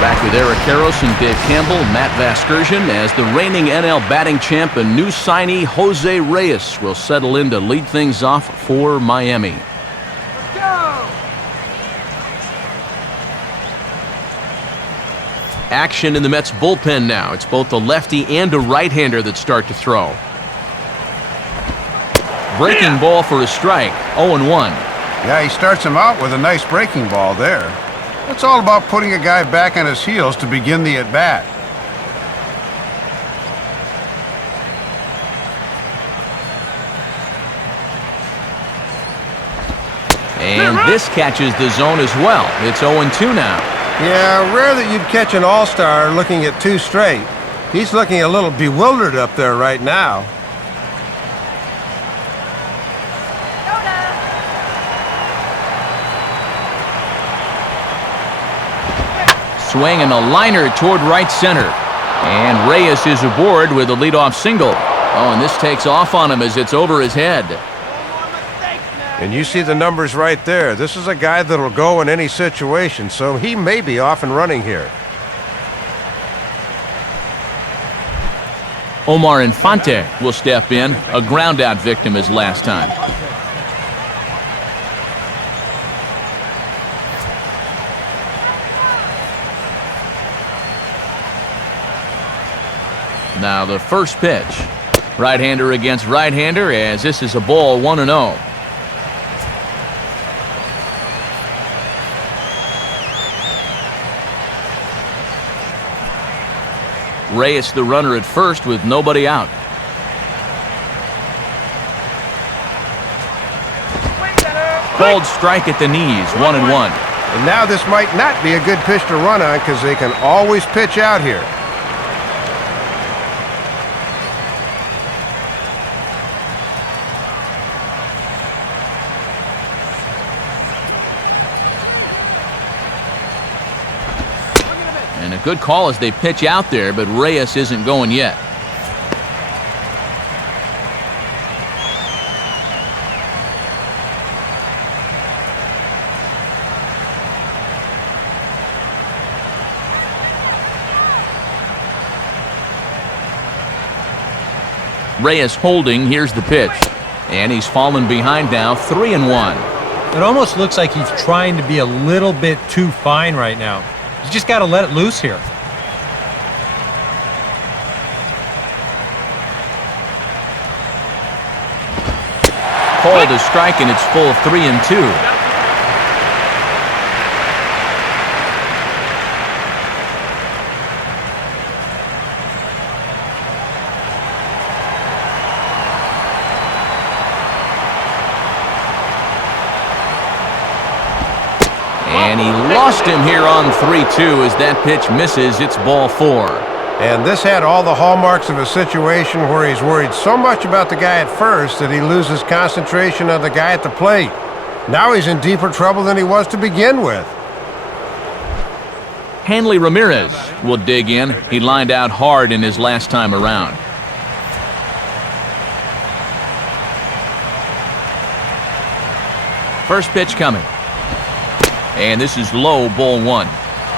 Back with Eric Karros and Dave Campbell, Matt Vasgersian, as the reigning NL batting champ and new signee Jose Reyes will settle in to lead things off for Miami. Action in the Mets bullpen now. It's both a lefty and a right-hander that start to throw. Breaking ball for a strike, 0-1. Yeah, he starts him out with a nice breaking ball there. It's all about putting a guy back on his heels to begin the at-bat. And this catches the zone as well. It's 0-2 now. Yeah, rare that you'd catch an all-star looking at 2 straight. He's looking a little bewildered up there right now. Swing and a liner toward right center. And Reyes is aboard with a leadoff single. Oh, and this takes off on him as it's over his head. And you see the numbers right there. This is a guy that'll go in any situation, so he may be off and running here. Omar Infante will step in, a ground-out victim as last time. Now the first pitch. Right-hander against right-hander, as this is a ball 1-0. Reyes the runner at first with nobody out. Called strike at the knees, 1-1. And now this might not be a good pitch to run on because they can always pitch out here. And a good call as they pitch out there, but Reyes isn't going yet. Reyes holding, here's the pitch. And he's fallen behind now, 3-1. It almost looks like he's trying to be a little bit too fine right now. He's just got to let it loose here. Called a strike, and it's full 3-2. And he lost him here on 3-2 as that pitch misses. It's ball 4. And this had all the hallmarks of a situation where he's worried so much about the guy at first that he loses concentration on the guy at the plate. Now he's in deeper trouble than he was to begin with. Hanley Ramirez will dig in. He lined out hard in his last time around. First pitch coming. And this is low, ball 1.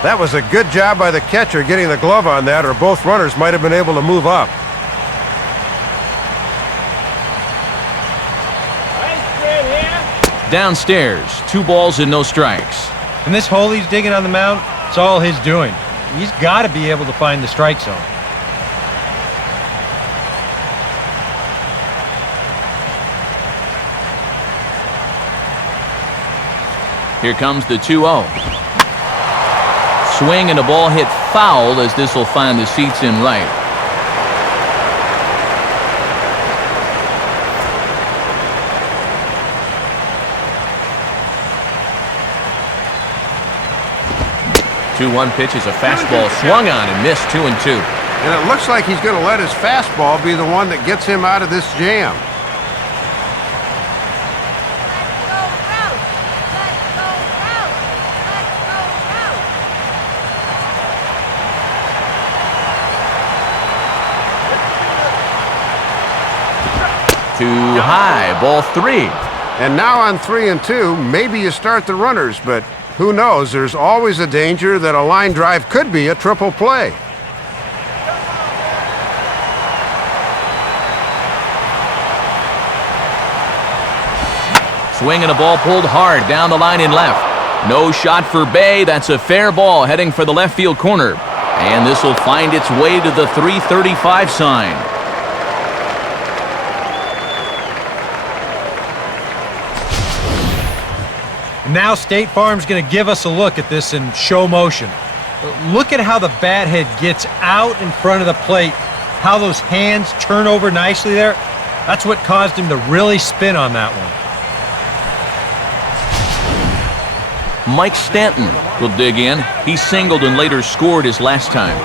That was a good job by the catcher getting the glove on that, or both runners might have been able to move up. Downstairs, 2 balls and no strikes. And this hole he's digging on the mound, it's all his doing. He's got to be able to find the strike zone. Here comes the 2-0. Swing and a ball hit foul as this will find the seats in right. The 2-1 pitch is a fastball swung on and missed, 2-2. And it looks like he's going to let his fastball be the one that gets him out of this jam. Too high, ball 3. And now on 3-2, maybe you start the runners, but who knows? There's always a danger that a line drive could be a triple play. Swing and a ball pulled hard down the line in left. No shot for Bay. That's a fair ball heading for the left field corner. And this will find its way to the 335 sign. Now State Farm's going to give us a look at this in show motion. Look at how the bat head gets out in front of the plate, how those hands turn over nicely there. That's what caused him to really spin on that one. Mike Stanton will dig in. He singled and later scored his last time.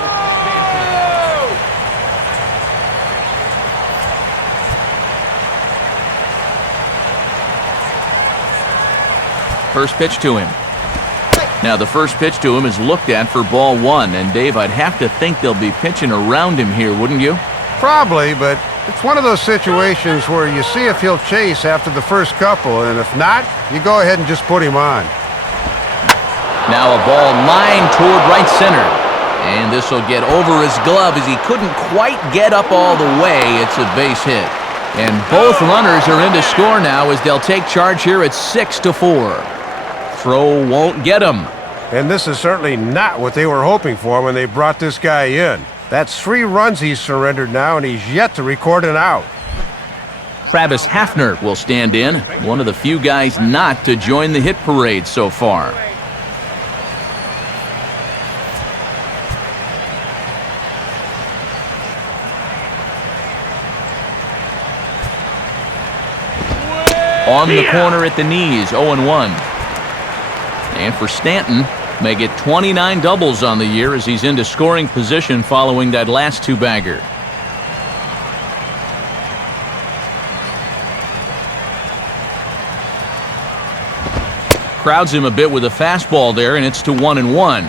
First pitch to him. Now the first pitch to him is looked at for ball 1. And Dave, I'd have to think they'll be pitching around him here, wouldn't you? Probably, but it's one of those situations where you see if he'll chase after the first couple, and if not, you go ahead and just put him on. Now a ball lined toward right center. And this will get over his glove as he couldn't quite get up all the way. It's a base hit. And both runners are in to score now as they'll take charge here at 6-4. Throw won't get him. And this is certainly not what they were hoping for when they brought this guy in. That's 3 runs he's surrendered now, and he's yet to record an out. Travis Hafner will stand in, one of the few guys not to join the hit parade so far. On the corner at the knees, 0-1. And for Stanton, may get 29 doubles on the year as he's into scoring position following that last 2-bagger. Crowds him a bit with a fastball there, and it's to 1-1.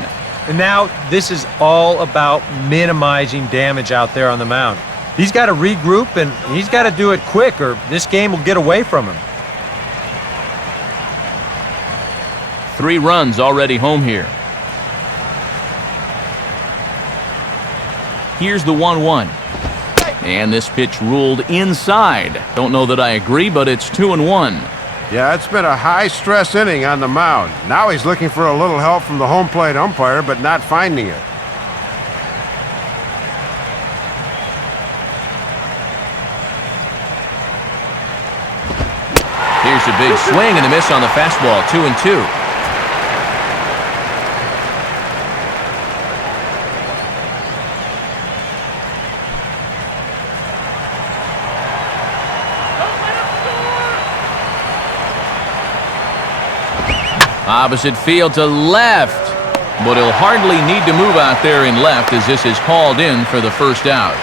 And now this is all about minimizing damage out there on the mound. He's got to regroup, and he's got to do it quick, or this game will get away from him. 3 runs already home here. Here's the 1-1. And this pitch ruled inside. Don't know that I agree, but it's 2-1. Yeah, it's been a high-stress inning on the mound. Now he's looking for a little help from the home plate umpire, but not finding it. Here's a big swing and a miss on the fastball, 2-2. Opposite field to left, but he'll hardly need to move out there in left as this is called in for the first out.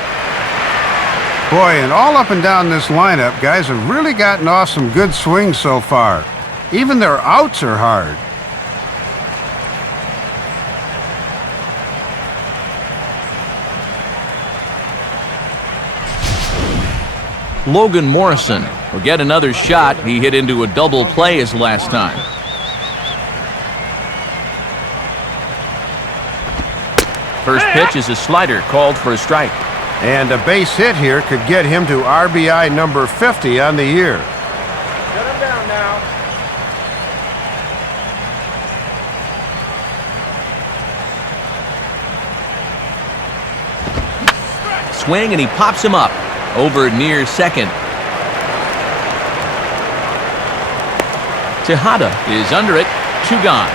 Boy, and all up and down this lineup, guys have really gotten off some good swings so far. Even their outs are hard. Logan Morrison will get another shot. He hit into a double play his last time. First pitch is a slider called for a strike. And a base hit here could get him to RBI number 50 on the year. Shut him down now. Swing, and he pops him up over near second. Tejada is under it. 2 gone.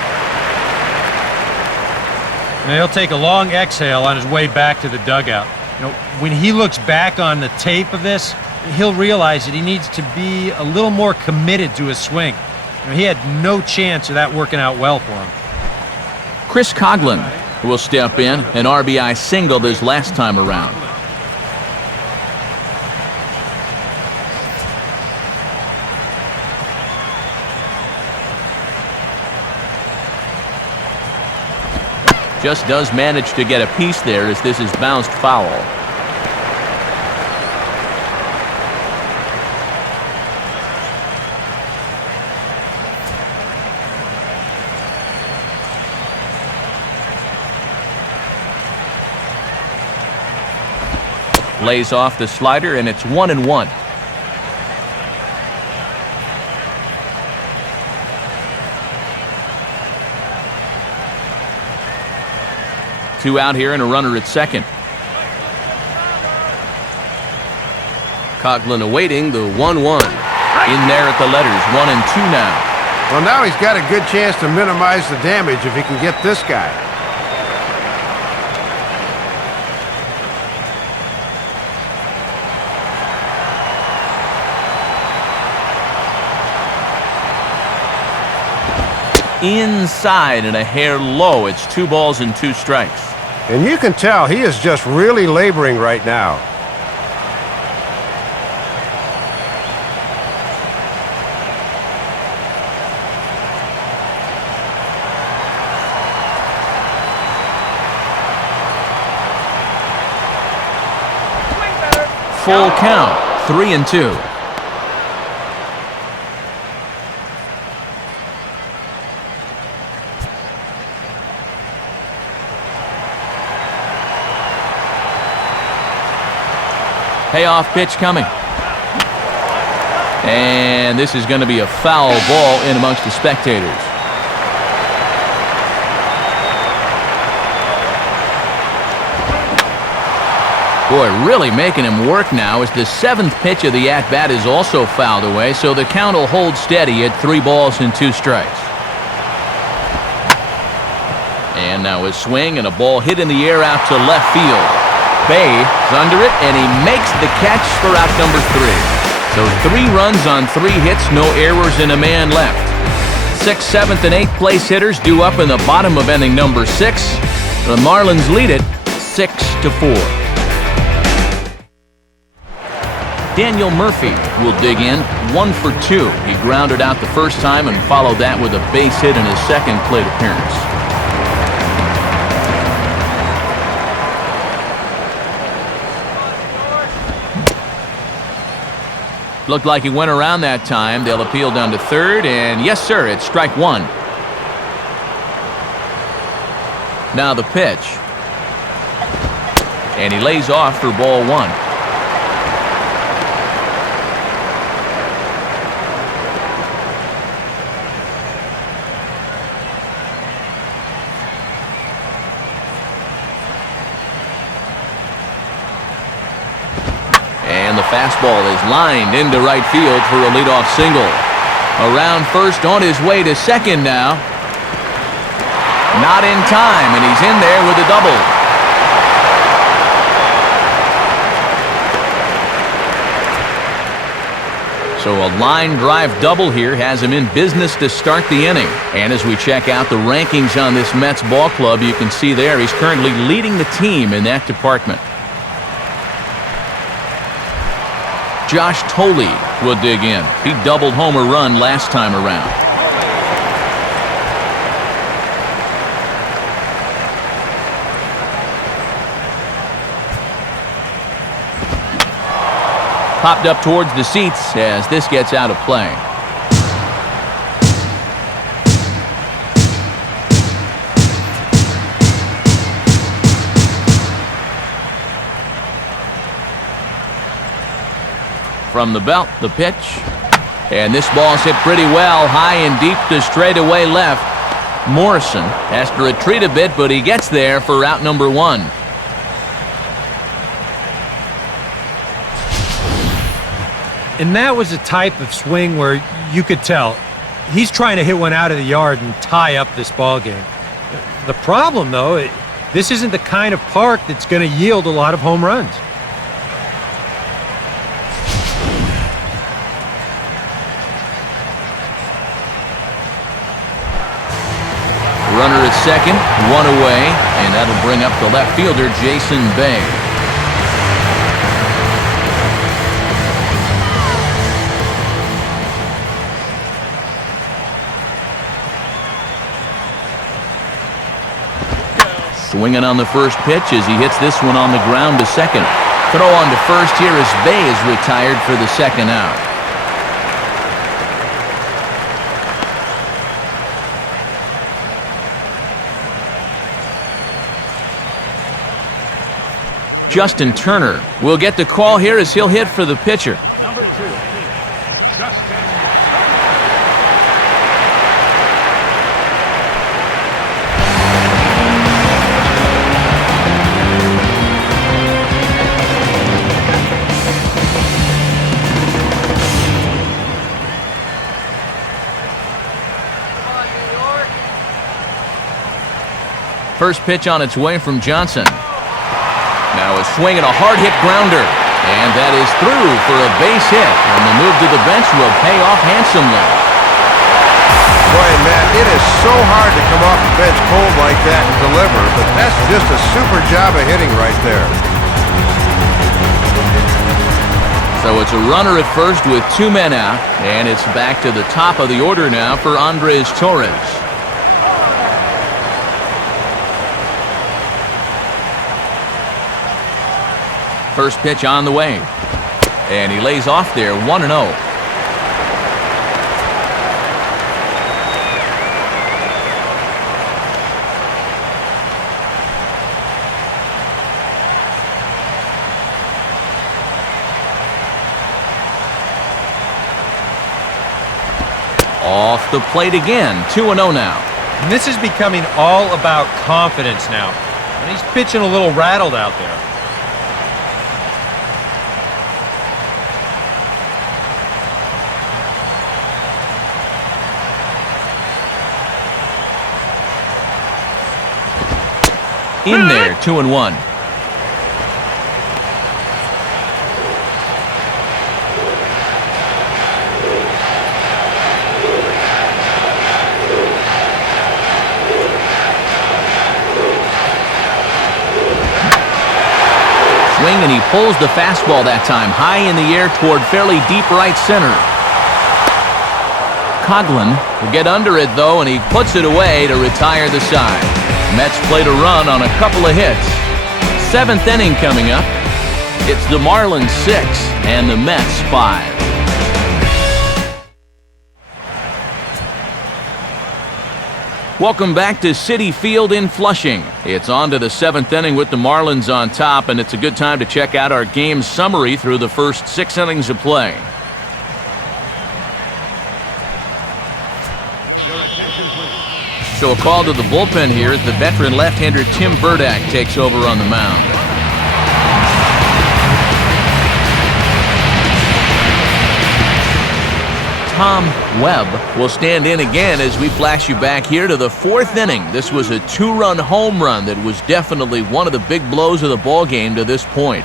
And he'll take a long exhale on his way back to the dugout. You know, when he looks back on the tape of this, he'll realize that he needs to be a little more committed to his swing. You know, he had no chance of that working out well for him. Chris Coughlin will step in, an RBI single this last time around. Just does manage to get a piece there as this is bounced foul. Lays off the slider, and it's 1-1. Two out here and a runner at second. Coughlin awaiting the 1-1. In there at the letters, 1-2 now. Well, now he's got a good chance to minimize the damage if he can get this guy. Inside and a hair low. It's 2 balls and 2 strikes. And you can tell he is just really laboring right now. Full count, 3-2. Payoff pitch coming. And this is going to be a foul ball in amongst the spectators. Boy, really making him work now as the 7th pitch of the at-bat is also fouled away, so the count will hold steady at 3 balls and 2 strikes. And now a swing and a ball hit in the air out to left field. Bay is under it, and he makes the catch for out number 3. So 3 runs on 3 hits, no errors, and a man left. 6th, 7th, and 8th place hitters due up in the bottom of inning number 6. The Marlins lead it 6-4. Daniel Murphy will dig in 1 for 2. He grounded out the first time and followed that with a base hit in his second plate appearance. Looked like he went around that time. They'll appeal down to third, and yes, sir, it's strike 1. Now the pitch. And he lays off for ball 1. Fastball is lined into right field for a leadoff single. Around first, on his way to second now. Not in time, and he's in there with a double. So a line drive double here has him in business to start the inning. And as we check out the rankings on this Mets ball club, you can see there he's currently leading the team in that department. Josh Toley will dig in. He doubled homer run last time around. Popped up towards the seats as this gets out of play. From the belt, the pitch. And this ball's hit pretty well, high and deep to straightaway left. Morrison has to retreat a bit, but he gets there for out number 1. And that was a type of swing where you could tell he's trying to hit one out of the yard and tie up this ball game. The problem, though, this isn't the kind of park that's going to yield a lot of home runs. Runner at second, 1 away, and that'll bring up the left fielder, Jason Bay. Swinging on the first pitch as he hits this one on the ground to second. Throw on to first here as Bay is retired for the second out. Justin Turner will get the call here as he'll hit for the pitcher. Number 2, Justin First pitch on its way from Johnson. Now a swing and a hard-hit grounder. And that is through for a base hit. And the move to the bench will pay off handsomely. Boy, Matt, it is so hard to come off the bench cold like that and deliver, but that's just a super job of hitting right there. So it's a runner at first with 2 men out. And it's back to the top of the order now for Andres Torres. First pitch on the way. And he lays off there, 1-0. Off the plate again, 2-0 now. And this is becoming all about confidence now. And he's pitching a little rattled out there. In there, 2-1. Swing, and he pulls the fastball that time high in the air toward fairly deep right center. Coughlin will get under it, though, and he puts it away to retire the side. Mets played a run on a couple of hits. 7th inning coming up. It's the Marlins 6 and the Mets 5. Welcome back to Citi Field in Flushing. It's on to the 7th inning with the Marlins on top, and it's a good time to check out our game summary through the first 6 innings of play. So a call to the bullpen here as the veteran left-hander Tim Burdack takes over on the mound. Tom Webb will stand in again as we flash you back here to the 4th inning. This was a 2-run home run that was definitely one of the big blows of the ball game to this point.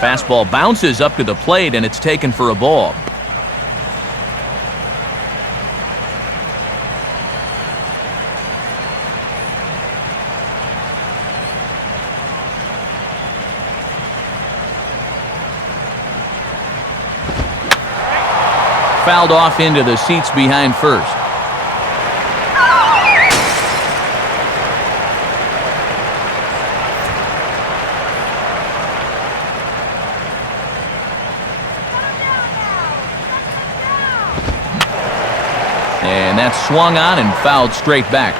Fastball bounces up to the plate, and it's taken for a ball. Fouled off into the seats behind first. And that's swung on and fouled straight back.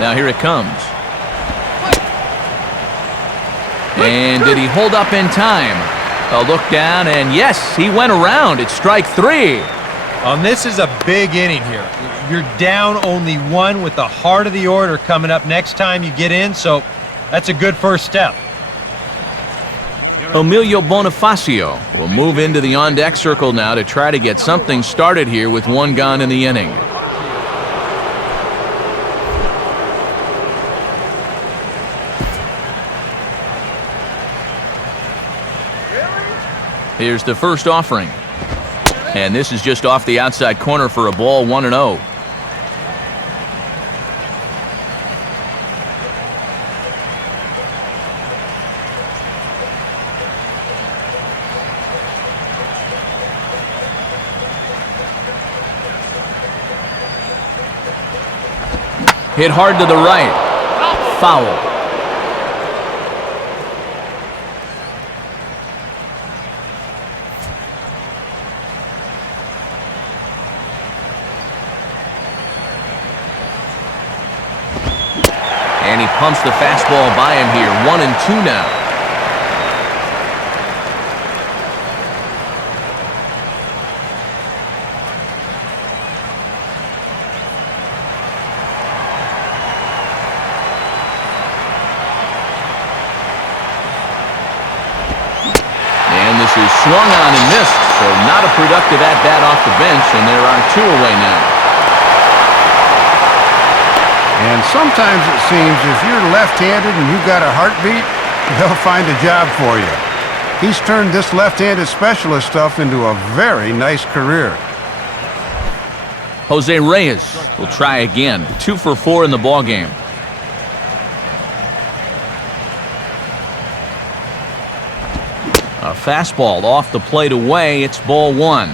Now here it comes. And did he hold up in time? A look down, and yes, he went around. It's strike 3. This is a big inning here. You're down only 1 with the heart of the order coming up next time you get in, so that's a good first step. Emilio Bonifacio will move into the on-deck circle now to try to get something started here with 1 gone in the inning. Here's the first offering. And this is just off the outside corner for a ball, 1-0. Hit hard to the right. Foul. And he pumps the fastball by him here. 1-2 now. This is swung on and missed, so not a productive at-bat off the bench, and there are 2 away now. And sometimes it seems if you're left-handed and you've got a heartbeat, they'll find a job for you. He's turned this left-handed specialist stuff into a very nice career. Jose Reyes will try again. 2 for 4 in the ballgame. A fastball off the plate away. It's ball 1.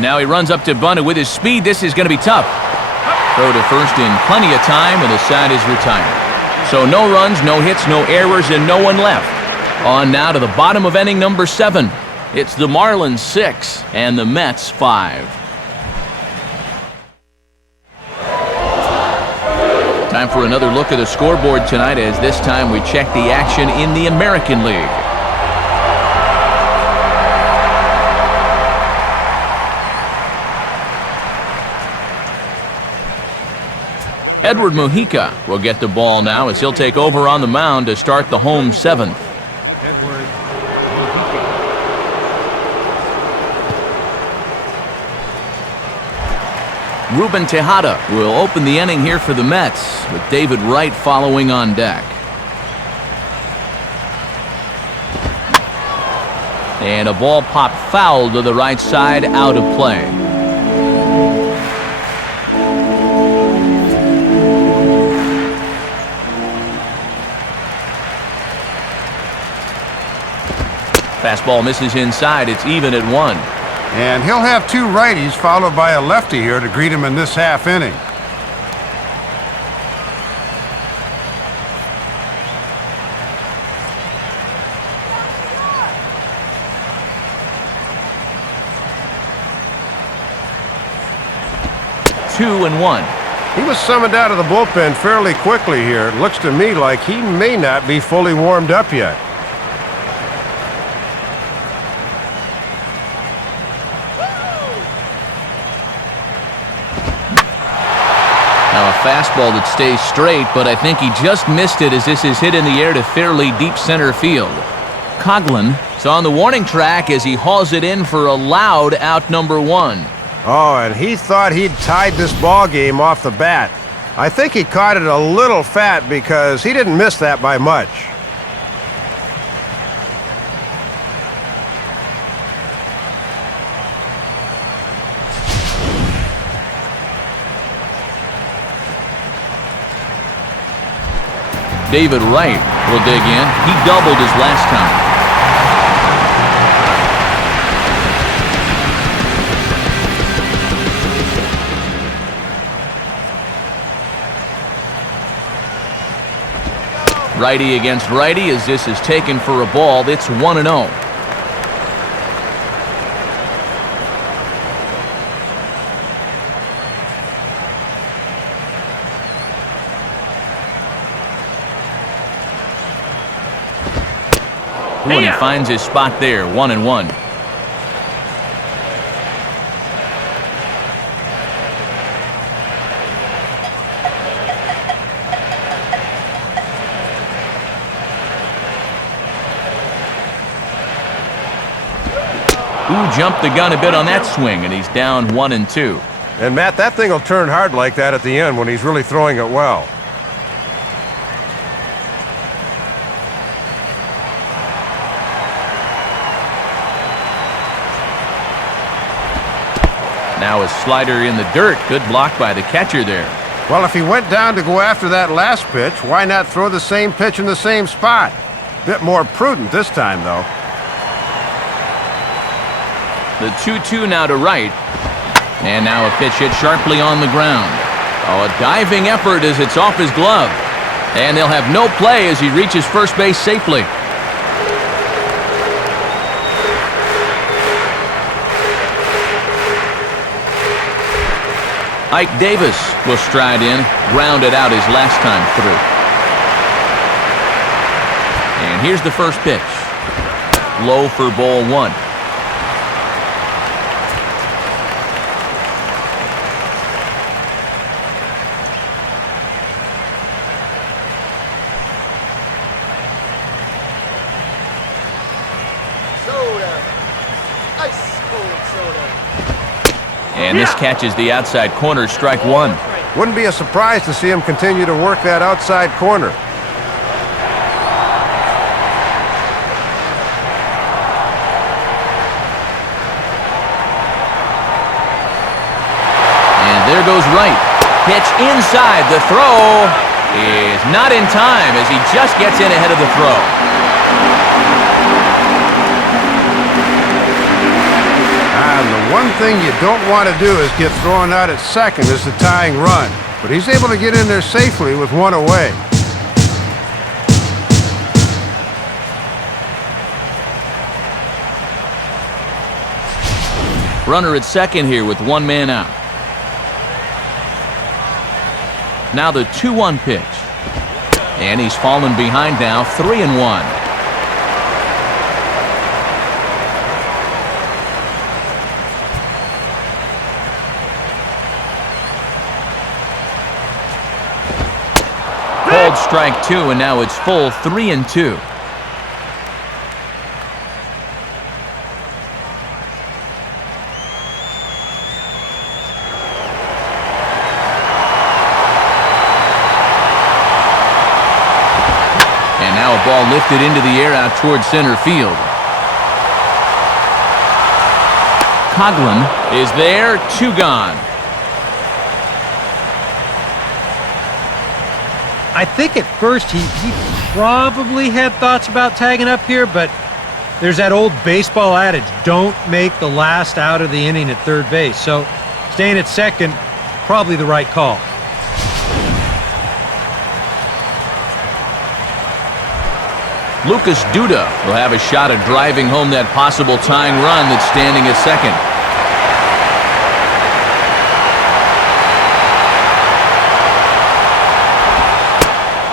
Now he runs up to bunt it with his speed. This is going to be tough. Throw to first in plenty of time, and the side is retired. So no runs, no hits, no errors, and no one left. On now to the bottom of inning number 7. It's the Marlins 6 and the Mets 5. Time for another look at the scoreboard tonight, as this time we check the action in the American League. Edward Mujica will get the ball now as he'll take over on the mound to start the home 7th. Edward Mujica. Ruben Tejada will open the inning here for the Mets, with David Wright following on deck. And a ball popped foul to the right side, out of play. Fastball misses inside. It's even at 1. And he'll have 2 righties followed by a lefty here to greet him in this half inning. Two and 1. He was summoned out of the bullpen fairly quickly here. It looks to me like he may not be fully warmed up yet. Now a fastball that stays straight, but I think he just missed it as this is hit in the air to fairly deep center field. Coughlin is on the warning track as he hauls it in for a loud out number 1. Oh, and he thought he'd tied this ball game off the bat. I think he caught it a little fat because he didn't miss that by much. David Wright will dig in. He doubled his last time. Righty against righty as this is taken for a ball. It's 1-0. And he finds his spot there, 1-1. Ooh, jumped the gun a bit on that swing, and he's down 1-2. And Matt, that thing will turn hard like that at the end when he's really throwing it well. Now a slider in the dirt. Good block by the catcher there. Well, if he went down to go after that last pitch, why not throw the same pitch in the same spot? Bit more prudent this time, though. The 2-2 now to right. And now a pitch hit sharply on the ground. Oh, a diving effort as it's off his glove. And they'll have no play as he reaches first base safely. Ike Davis will stride in, grounded out his last time through. And here's the first pitch. Low for ball 1. And this catches the outside corner, strike 1. Wouldn't be a surprise to see him continue to work that outside corner. And there goes Wright. Pitch inside. The throw is not in time as he just gets in ahead of the throw. And the one thing you don't want to do is get thrown out at second as the tying run. But he's able to get in there safely with one away. Runner at second here with one man out. Now the 2-1 pitch. And he's fallen behind now, 3-1. Called strike 2, and now it's full 3-2. Ball lifted into the air out towards center field. Coughlin is there, 2 gone. I think at first he probably had thoughts about tagging up here, but there's that old baseball adage, don't make the last out of the inning at third base. So staying at second, probably the right call. Lucas Duda will have a shot at driving home that possible tying run that's standing at second.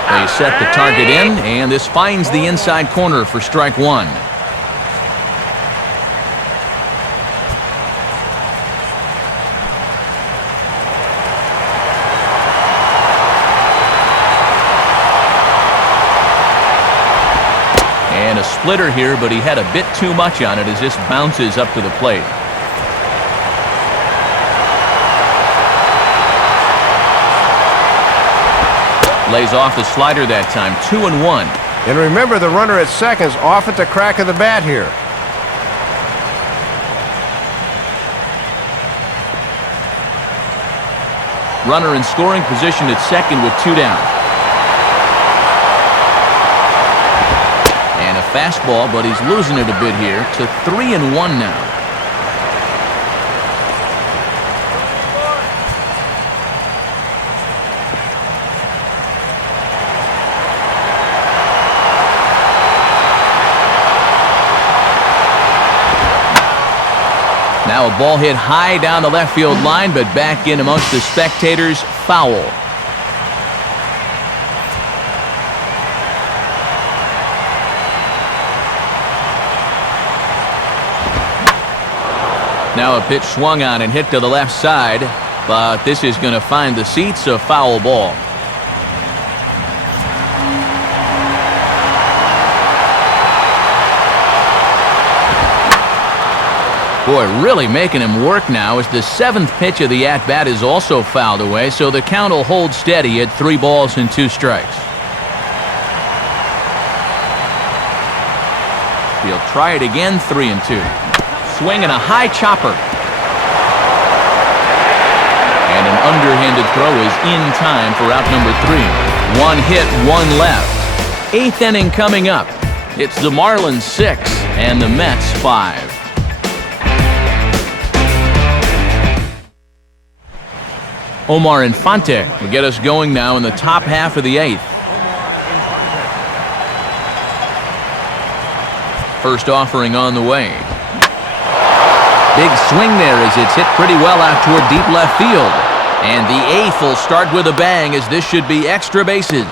They set the target in, and this finds the inside corner for strike 1. And a splitter here, but he had a bit too much on it as this bounces up to the plate. Lays off the slider that time, 2-1. And remember, the runner at second's off at the crack of the bat here. Runner in scoring position at second with 2 down. And a fastball, but he's losing it a bit here to 3-1 now. Now a ball hit high down the left field line, but back in amongst the spectators, foul. Now a pitch swung on and hit to the left side, but this is going to find the seats, a foul ball. Boy, really making him work now as the 7th pitch of the at-bat is also fouled away, so the count will hold steady at 3 balls and 2 strikes. He'll try it again, 3-2. Swinging a high chopper. And an underhanded throw is in time for out number 3. 1 hit, 1 left. 8th inning coming up. It's the Marlins 6 and the Mets 5. Omar Infante will get us going now in the top half of the 8th. First offering on the way. Big swing there as it's hit pretty well out toward deep left field. And the 8th will start with a bang as this should be extra bases.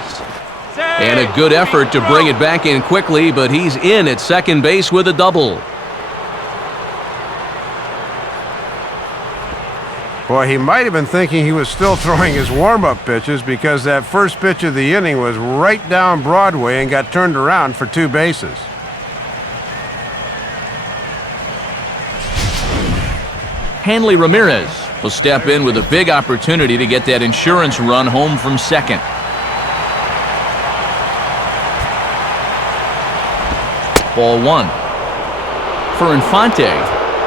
And a good effort to bring it back in quickly, but he's in at second base with a double. Boy, he might have been thinking he was still throwing his warm-up pitches because that first pitch of the inning was right down Broadway and got turned around for 2 bases. Hanley Ramirez will step in with a big opportunity to get that insurance run home from second. Ball 1. For Infante,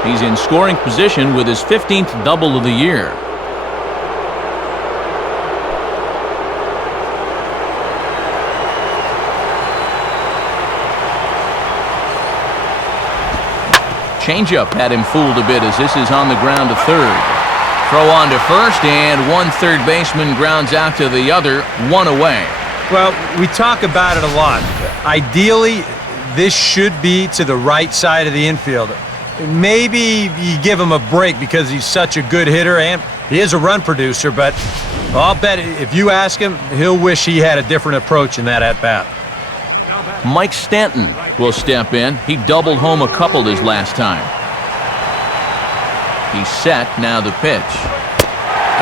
he's in scoring position with his 15th double of the year. Changeup had him fooled a bit as this is on the ground to third. Throw on to first, and one third baseman grounds out to the other, one away. Well, we talk about it a lot. Ideally, this should be to the right side of the infield. Maybe you give him a break because he's such a good hitter and he is a run producer, but I'll bet if you ask him, he'll wish he had a different approach in that at-bat. Mike Stanton will step in. He doubled home a couple his last time. He's set, now the pitch.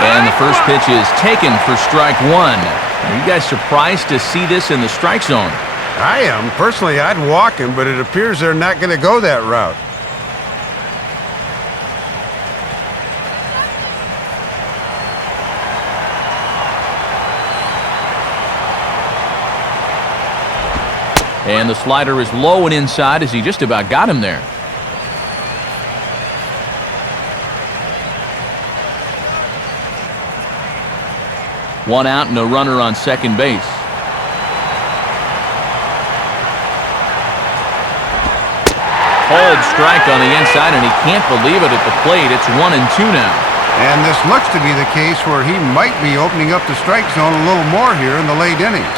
And the first pitch is taken for strike one. Are you guys surprised to see this in the strike zone? I am. Personally, I'd walk him, but it appears they're not going to go that route. And the slider is low and inside as he just about got him there. One out and a runner on second base. Called strike on the inside, and he can't believe it at the plate. It's 1-2 now. And this looks to be the case where he might be opening up the strike zone a little more here in the late innings.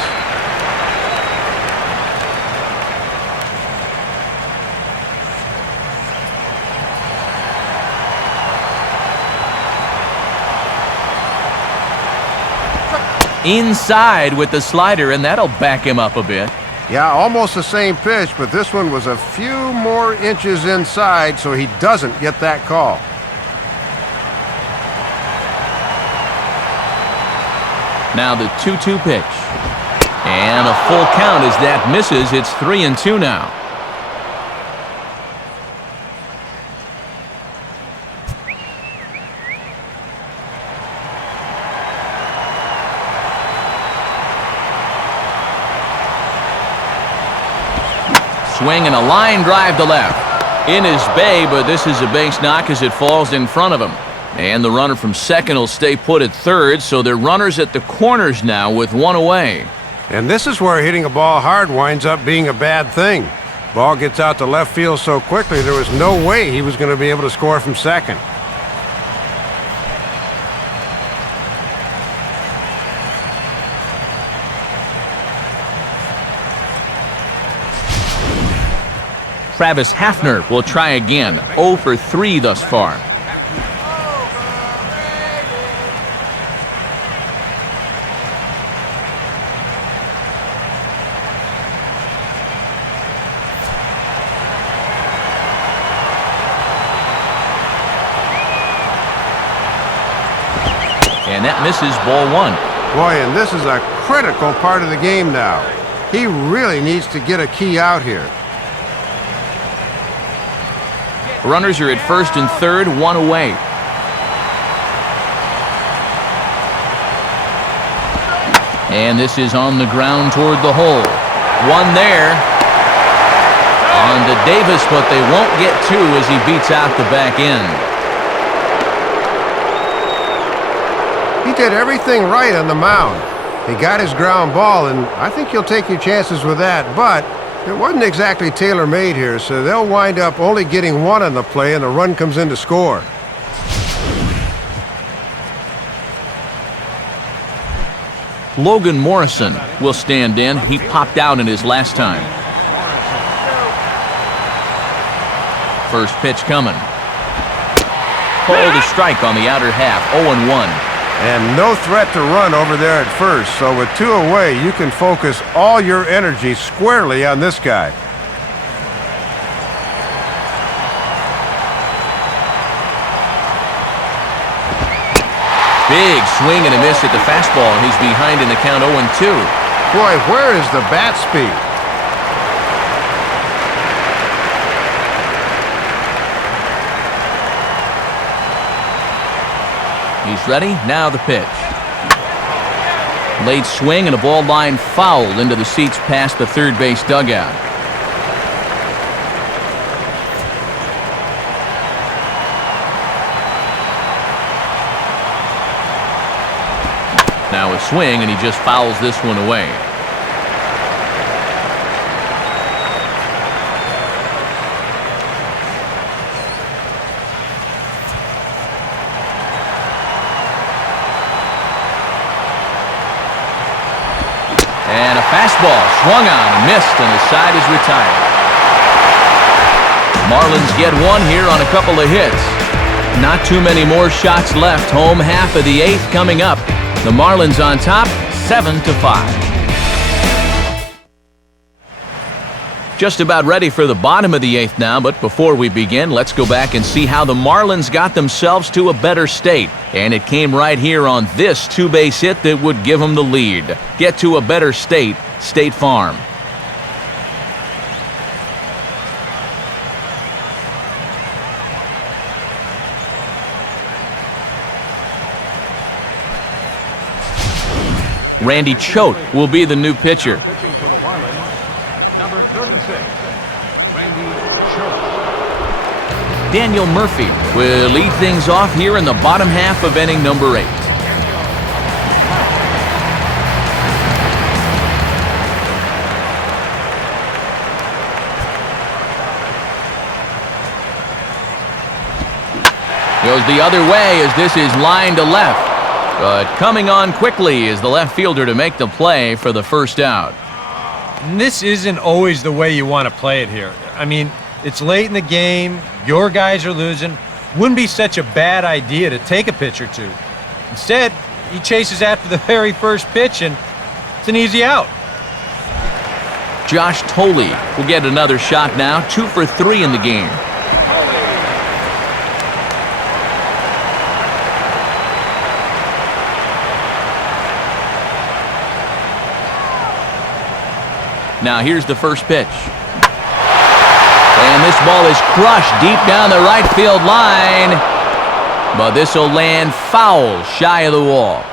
Inside with the slider, and that'll back him up a bit. Yeah, almost the same pitch, but this one was a few more inches inside, so he doesn't get that call. Now the 2-2 pitch. And a full count as that misses. It's 3-2 now. Swing and a line drive to left. In his bay, but this is a base knock as it falls in front of him. And the runner from second will stay put at third, so they're runners at the corners now with one away. And this is where hitting a ball hard winds up being a bad thing. Ball gets out to left field so quickly there was no way he was going to be able to score from second. Travis Hafner will try again. 0 for 3 thus far. And that misses, ball one. Boy, and this is a critical part of the game now. He really needs to get a key out here. Runners are at first and third, one away. And this is on the ground toward the hole. One there. On to Davis, but they won't get two as he beats out the back end. He did everything right on the mound. He got his ground ball, and I think you'll take your chances with that, but it wasn't exactly tailor-made here, so they'll wind up only getting one on the play, and the run comes in to score. Logan Morrison will stand in. He popped out in his last time. First pitch coming. Called a strike on the outer half, 0-1. And no threat to run over there at first, so with two away, you can focus all your energy squarely on this guy. Big swing and a miss at the fastball, and he's behind in the count 0-2. Boy, where is the bat speed? He's ready, now the pitch. Late swing and a ball line fouled into the seats past the third base dugout. Now a swing, and he just fouls this one away. Fastball swung on and missed, and the side is retired. Marlins get one here on a couple of hits. Not too many more shots left. Home half of the 8th coming up. The Marlins on top, 7-5. Just about ready for the bottom of the 8th now, but before we begin, let's go back and see how the Marlins got themselves to a better state. And it came right here on this two-base hit that would give them the lead. Get to a better state, State Farm. Randy Choate will be the new pitcher. Pitching for the Marlins, number 36, Randy Choate. Daniel Murphy will lead things off here in the bottom half of inning number 8. Goes the other way as this is lined to left. But coming on quickly is the left fielder to make the play for the first out. And this isn't always the way you want to play it here. I mean, it's late in the game, your guys are losing. Wouldn't be such a bad idea to take a pitch or two. Instead, he chases after the very first pitch, and it's an easy out. Josh Toley will get another shot now, 2 for 3 in the game. Now here's the first pitch. And this ball is crushed deep down the right field line. But this will land foul shy of the wall.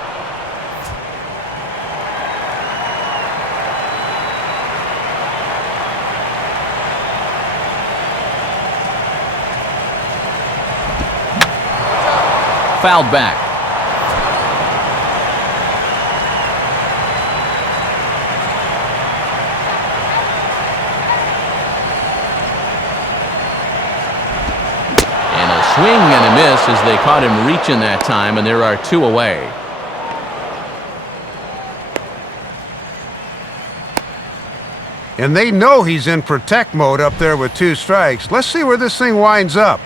Fouled back. Swing and a miss as they caught him reaching that time, and there are 2 away. And they know he's in protect mode up there with 2 strikes. Let's see where this thing winds up.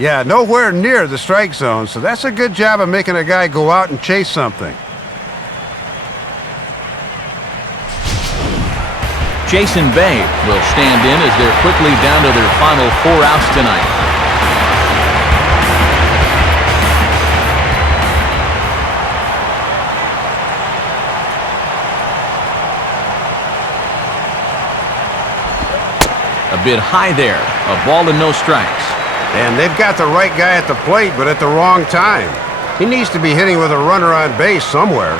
Yeah, nowhere near the strike zone, so that's a good job of making a guy go out and chase something. Jason Bay will stand in as they're quickly down to their final 4 outs tonight. A bit high there, a ball and no strikes. And they've got the right guy at the plate, but at the wrong time. He needs to be hitting with a runner on base somewhere.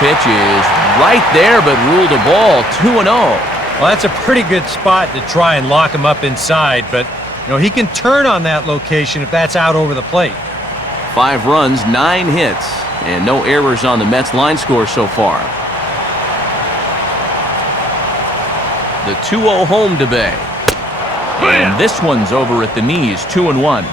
Pitch is right there, but ruled a ball. 2-0. Well, that's a pretty good spot to try and lock him up inside, but he can turn on that location if that's out over the plate. 5 runs, 9 hits, and no errors on the Mets line score so far. The 2-0 home to Bay. And this one's over at the knees, 2-1.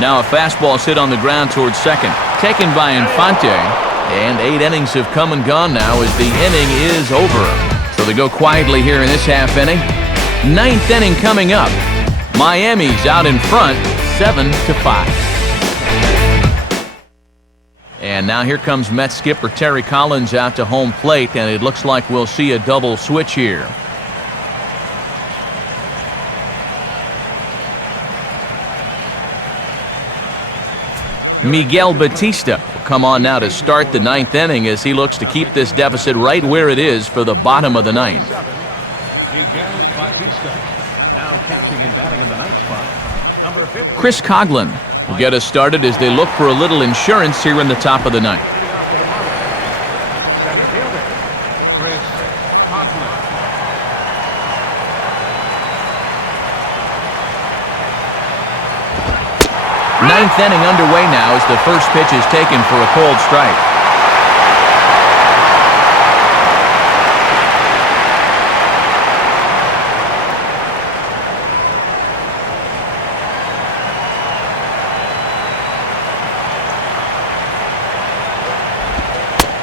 Now a fastball hit on the ground towards second. Taken by Infante. And 8 innings have come and gone now as the inning is over. So they go quietly here in this half inning. 9th inning coming up. Miami's out in front, 7-5. And now here comes Mets skipper Terry Collins out to home plate, and it looks like we'll see a double switch here. Miguel Batista will come on now to start the 9th inning as he looks to keep this deficit right where it is for the bottom of the 9th. Miguel Batista now catching and batting in the 9th spot. Number 50. Chris Coghlan will get us started as they look for a little insurance here in the top of the ninth. Center fielder, Chris Conklin. Ninth inning underway now as the first pitch is taken for a cold strike.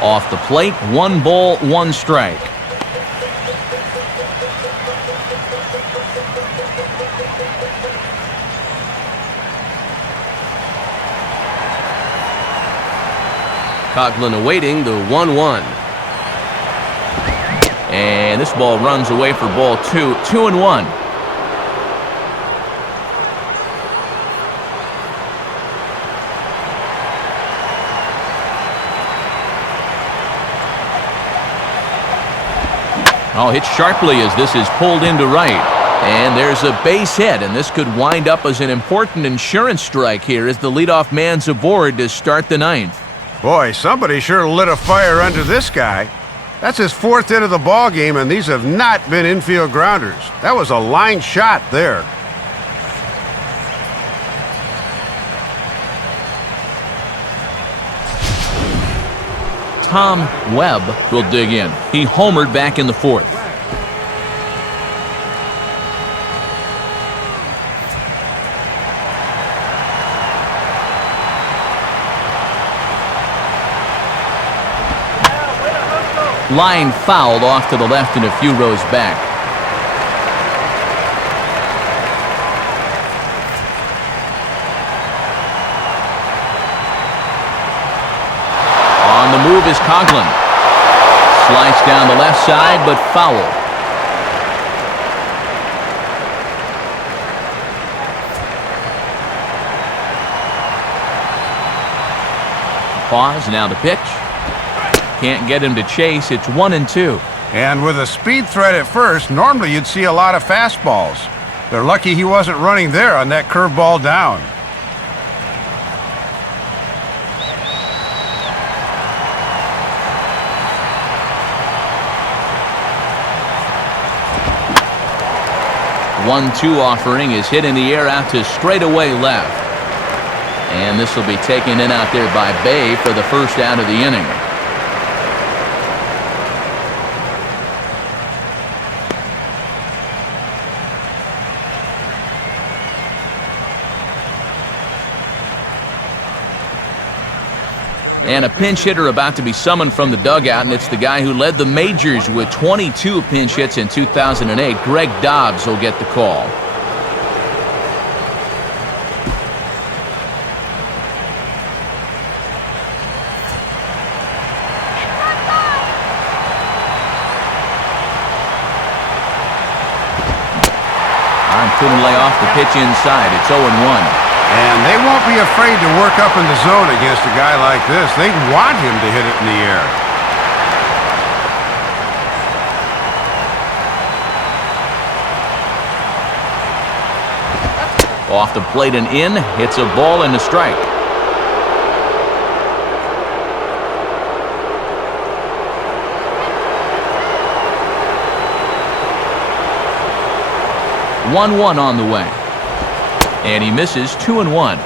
Off the plate, 1 ball, 1 strike. Conklin awaiting the 1-1. And this ball runs away for ball 2, 2-1. Oh, hit sharply as this is pulled into right. And there's a base hit, and this could wind up as an important insurance strike here as the leadoff man's aboard to start the ninth. Boy, somebody sure lit a fire under this guy. That's his 4th hit of the ball game, and these have not been infield grounders. That was a line shot there. Tom Webb will dig in. He homered back in the 4th. Line fouled off to the left and a few rows back. On the move is Conklin. Sliced down the left side, but foul. Pause, now the pitch. Can't get him to chase. It's 1-2. And with a speed threat at first, normally you'd see a lot of fastballs. They're lucky he wasn't running there on that curveball down. One-two offering is hit in the air out to straightaway left. And this will be taken in out there by Bay for the first out of the inning. And a pinch hitter about to be summoned from the dugout, and it's the guy who led the majors with 22 pinch hits in 2008. Greg Dobbs will get the call. Couldn't lay off the pitch inside. It's 0-1. And they won't be afraid to work up in the zone against a guy like this. They want him to hit it in the air. Off the plate and in. Hits a ball and a strike. One on the way. And he misses. 2-1.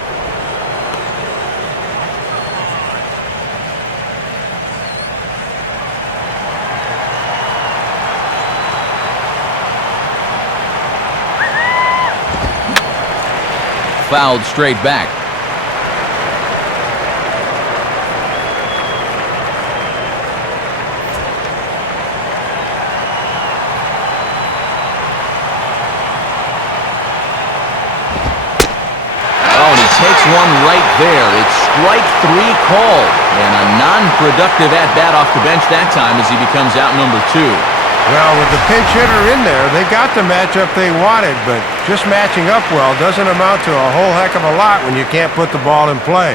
Fouled straight back. Takes one right there. It's strike 3 called. And a non-productive at-bat off the bench that time as he becomes out number 2. Well, with the pinch hitter in there, they got the matchup they wanted, but just matching up well doesn't amount to a whole heck of a lot when you can't put the ball in play.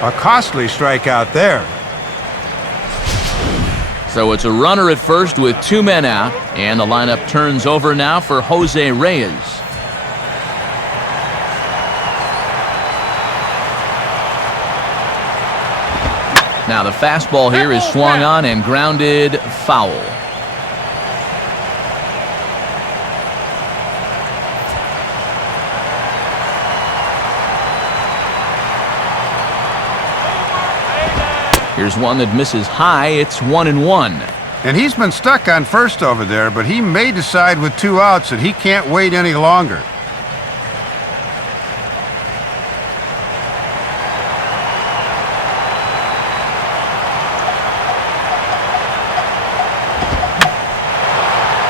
A costly strikeout there. So it's a runner at first with 2 men out, and the lineup turns over now for Jose Reyes. Now the fastball here is swung on and grounded foul. Here's one that misses high. It's 1-1. And he's been stuck on first over there, but he may decide with 2 outs that he can't wait any longer.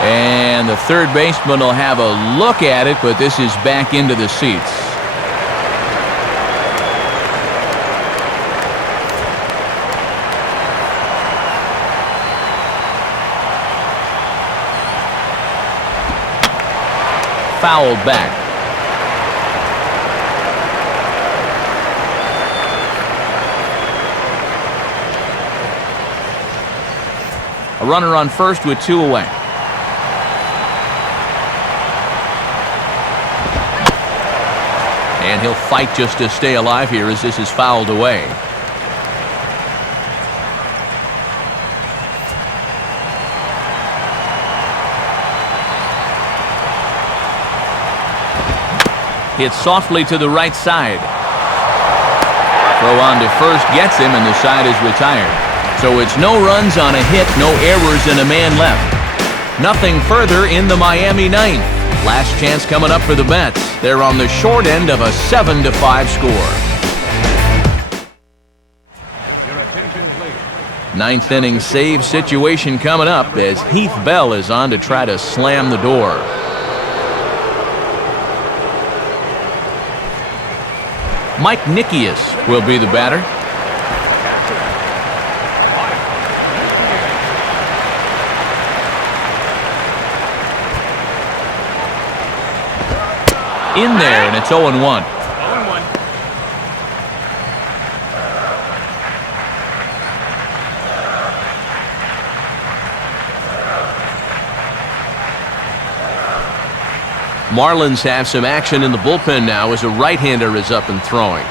And the third baseman will have a look at it, but this is back into the seats. Fouled back. A runner on first with 2 away. And he'll fight just to stay alive here as this is fouled away. Hit softly to the right side. Throw on to first gets him, and the side is retired. So it's no runs on a hit, no errors, and a man left. Nothing further in the Miami ninth. Last chance coming up for the Mets. They're on the short end of a 7-5 score. Your attention, please. Ninth inning save situation coming up as Heath Bell is on to try to slam the door. Mike Nikias will be the batter. In there, and it's 0-1. 0-1. Marlins have some action in the bullpen now as a right-hander is up and throwing.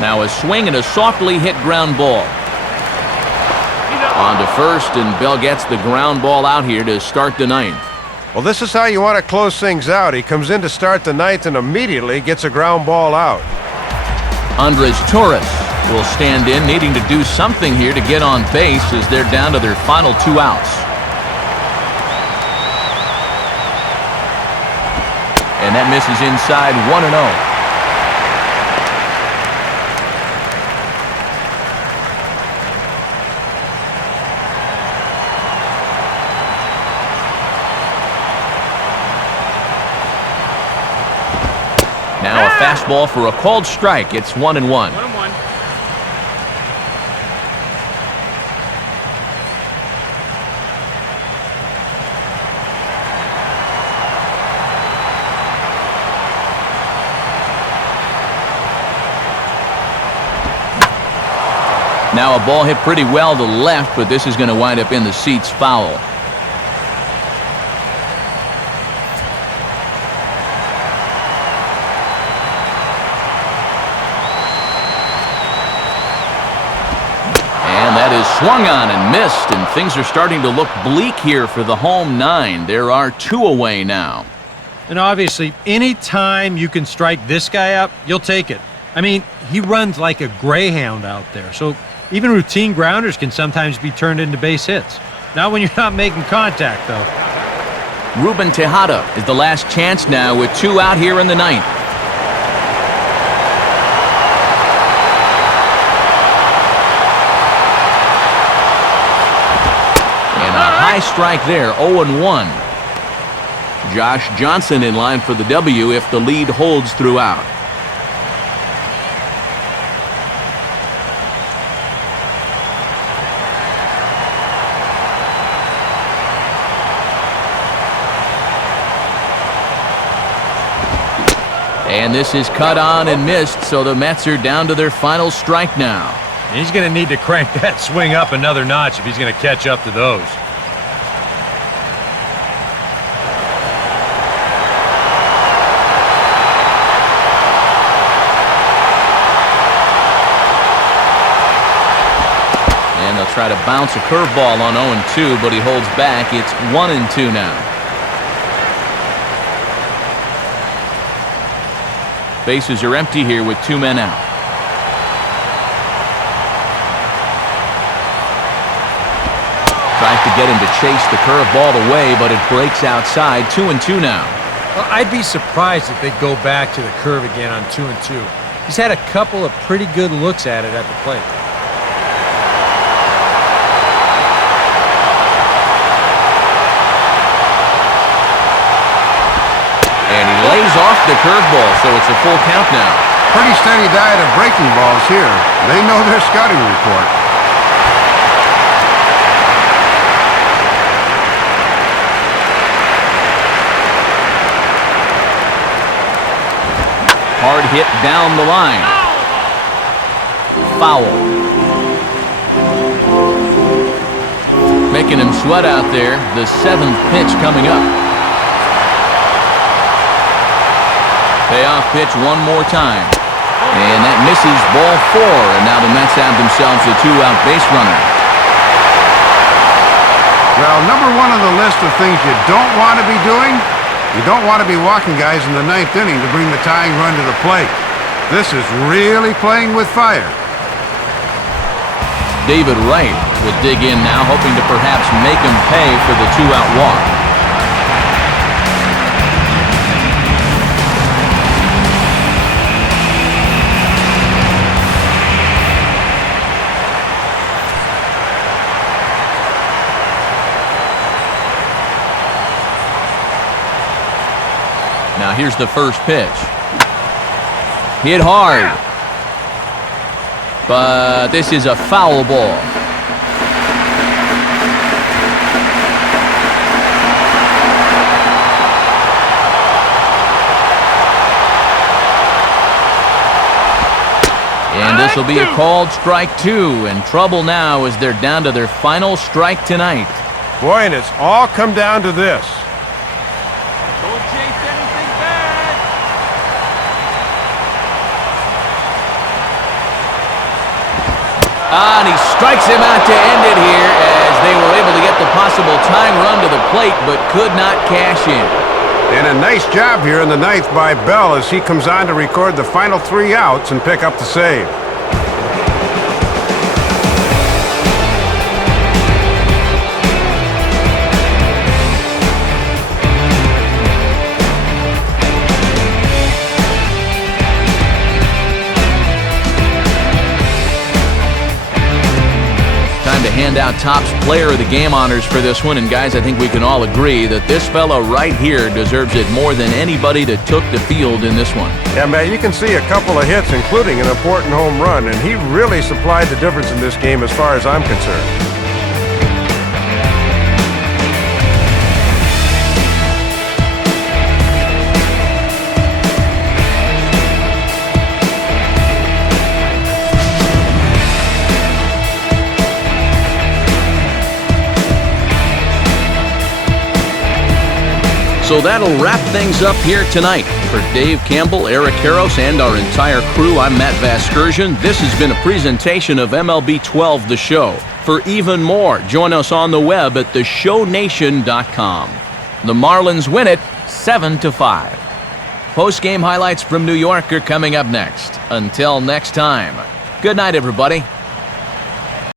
Now a swing and a softly hit ground ball. On to first, and Bell gets the ground ball out here to start the ninth. Well, this is how you want to close things out. He comes in to start the ninth and immediately gets a ground ball out. Andres Torres will stand in, needing to do something here to get on base as they're down to their final 2 outs. And that misses inside 1-0. Now a fastball for a called strike. It's 1-1. 1-1. Now a ball hit pretty well to left, but this is going to wind up in the seats foul. And that is swung on and missed, and things are starting to look bleak here for the home 9. There are 2 away now. And obviously, any time you can strike this guy up, you'll take it. I mean, he runs like a greyhound out there, so even routine grounders can sometimes be turned into base hits. Not when you're not making contact, though. Ruben Tejada is the last chance now with 2 out here in the ninth. And a high strike there, 0-1. Josh Johnson in line for the W if the lead holds throughout. And this is cut on and missed, so the Mets are down to their final strike now. He's going to need to crank that swing up another notch if he's going to catch up to those. try to bounce a curveball on 0-2, but he holds back. It's 1-2 now. Bases are empty here with 2 men out. Tries to get him to chase the curveball away, but it breaks outside. 2-2 now. Well, I'd be surprised if they go back to the curve again on 2-2. He's had a couple of pretty good looks at it at the plate. And he lays off the curveball, so it's a full count now. Pretty steady diet of breaking balls here. They know their scouting report. Hard hit down the line. Foul. Making him sweat out there. The 7th pitch coming up. Payoff pitch one more time. And that misses, ball 4. And now the Mets have themselves a 2-out base runner. Well, number 1 on the list of things you don't want to be doing, you don't want to be walking guys in the 9th inning to bring the tying run to the plate. This is really playing with fire. David Wright will dig in now, hoping to perhaps make him pay for the 2-out walk. Now here's the first pitch. Hit hard. But this is a foul ball. And this will be a called strike 2. And trouble now as they're down to their final strike tonight. Boy, and it's all come down to this. Don't chase anything bad. And he strikes him out to end it here as they were able to get the possible tying run to the plate but could not cash in. And a nice job here in the 9th by Bell as he comes on to record the final 3 outs and pick up the save. To hand out Topps Player of the Game honors for this one, and guys, I think we can all agree that this fella right here deserves it more than anybody that took the field in this one. Yeah, man, you can see a couple of hits, including an important home run, and he really supplied the difference in this game as far as I'm concerned. So that'll wrap things up here tonight. For Dave Campbell, Eric Harros, and our entire crew, I'm Matt Vasgersian. This has been a presentation of MLB 12 The Show. For even more, join us on the web at theshownation.com. The Marlins win it 7-5. Post-game highlights from New York are coming up next. Until next time, good night, everybody.